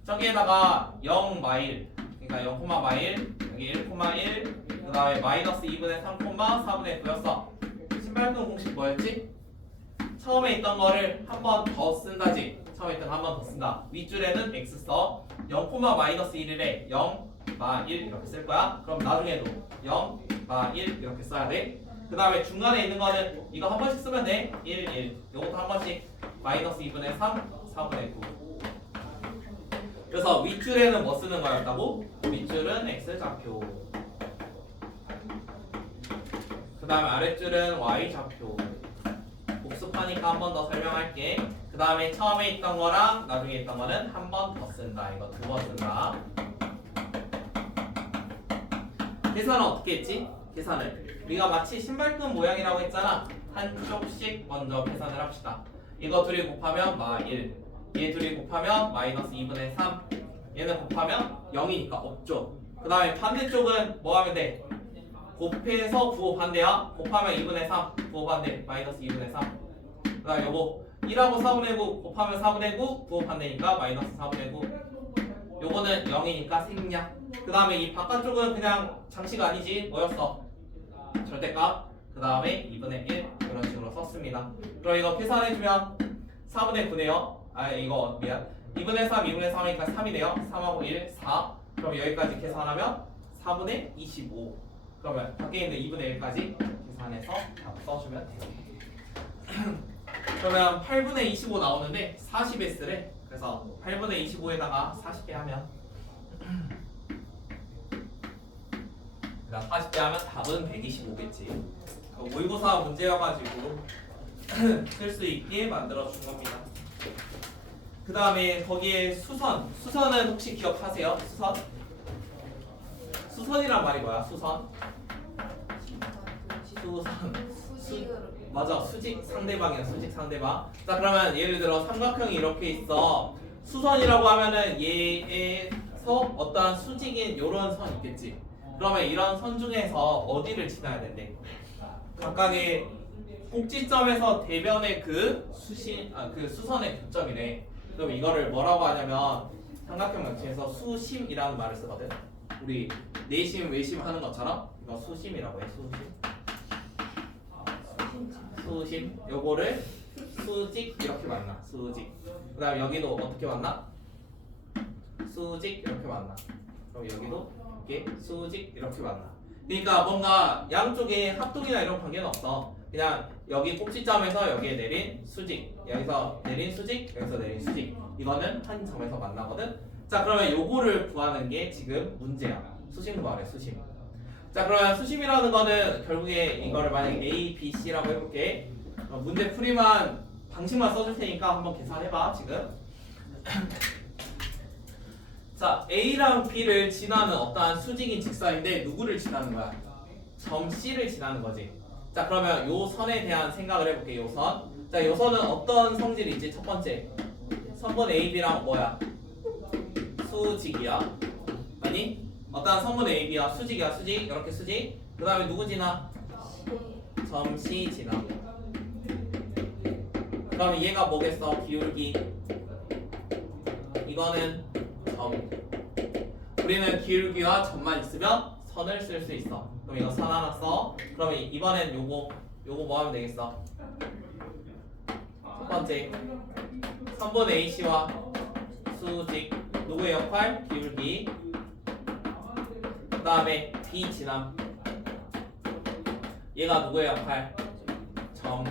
저기에다가 0 마일 그러니까 0, 마일 여기 1, 1 그다음에 마이너스 2분의 3, 4분의 9였어. 신발끈 공식 뭐였지? 처음에 있던 거를 한 번 더 쓴다지. 처음에 있던 거 한 번 더 쓴다. 윗줄에는 x 써. 0, 마이너스 1이래. 0, 마 1 이렇게 쓸 거야. 그럼 나중에도 0, 마 1 이렇게 써야 돼. 그 다음에 중간에 있는 거는 이거 한 번씩 쓰면 돼. 1, 1 요것도 한 번씩 마이너스 2분의 3, 4분의 9. 그래서 윗줄에는 뭐 쓰는 거였다고? 윗줄은 x좌표. 그 다음에 아랫줄은 y좌표. 복습하니까 한 번 더 설명할게. 그 다음에 처음에 있던 거랑 나중에 있던 거는 한 번 더 쓴다. 이거 2번 쓴다. 계산은 어떻게 했지? 계산을 우리가 마치 신발끈 모양이라고 했잖아. 한쪽씩 먼저 계산을 합시다. 이거 둘이 곱하면 마 1, 얘 둘이 곱하면 마이너스 2분의 3, 얘는 곱하면 0이니까 없죠. 그 다음에 반대쪽은 뭐 하면 돼? 곱해서 부호 반대야. 곱하면 2분의 3, 부호 반대 마이너스 2분의 3. 그 다음에 요거 1하고 4분의 9 곱하면 4분의 9 부호 반대니까 마이너스 4분의 9. 요거는 0이니까 생략. 그 다음에 이 바깥쪽은 그냥 장식 아니지. 뭐였어? 절대값. 그 다음에 2분의 1 이런 식으로 썼습니다. 그럼 이거 계산해주면 4분의 9네요. 이거 미안. 2분의 3, 2분의 3이니까 3이네요. 3하고 1, 4. 그럼 여기까지 계산하면 4분의 25. 그러면 밖에 있는 2분의 1까지 계산해서 답 써주면 돼요. 그러면 8분의 25 나오는데 40S래. 그래서 8분의 25에다가 40배 하면 40배 하면 답은 125겠지. 모의고사 문제여가지고 쓸 수 있게 만들어 준 겁니다. 그 다음에 거기에 수선은 혹시 기억하세요? 수선이란 말이 뭐야? 수선 맞아. 수직 상대방이야. 수직 상대방. 자 그러면 예를 들어 삼각형이 이렇게 있어. 수선이라고 하면은 얘에서 어떠한 수직인 요런 선 있겠지. 그러면 이런 선 중에서 어디를 지나야 된대? 각각의 꼭지점에서 대변의 그 수선의 교점이래. 그럼 이거를 뭐라고 하냐면 삼각형 명칭에서 수심이라는 말을 쓰거든. 우리 내심 외심 하는 것처럼 이거 수심이라고 해. 수심. 요거를 수직 이렇게 만나. 수직. 그 다음에 여기도 어떻게 만나? 수직 이렇게 만나. 그럼 여기도 이렇게 수직 이렇게 만나. 그러니까 뭔가 양쪽에 합동이나 이런 관계는 없어. 그냥 여기 꼭지점에서 여기에 내린 수직, 여기서 내린 수직, 여기서 내린 수직. 이거는 한 점에서 만나거든. 자 그러면 요거를 구하는 게 지금 문제야. 수심 구하래. 수심. 자 그러면 수심이라는 거는 결국에 이거를 만약에 A, B, C라고 해볼게. 문제 풀이만 방식만 써줄 테니까 한번 계산해봐. 지금 자, A랑 B를 지나는 어떠한 수직인 직선인데 누구를 지나는 거야? 점 C를 지나는 거지. 자, 그러면 요 선에 대한 생각을 해볼게. 요 선. 자, 요 선은 어떤 성질이 있지? 첫 번째, 선분 AB랑 뭐야? 수직이야. 아니? 어떠한 선분 AB야. 수직이야. 수직. 이렇게 수직. 그 다음에 누구 지나? 점 C 지나. 그럼 얘가 뭐겠어? 기울기. 이거는 점. 우리는 기울기와 점만 있으면 선을 쓸 수 있어. 그럼 이거 선 하나 써. 그러면 이번엔 요거 뭐 하면 되겠어? 첫 번째, 선분 AC와 수직. 누구의 역할? 기울기. 그 다음에 B 지남. 얘가 누구의 역할? 점.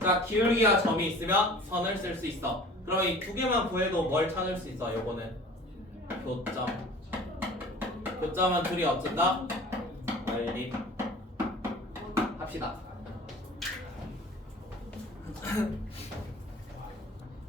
자, 기울기와 점이 있으면 선을 쓸 수 있어. 그럼 이 두 개만 구해도 뭘 찾을 수 있어? 요거는 교점. 교점은 둘이 어쩐다? 연립. 합시다.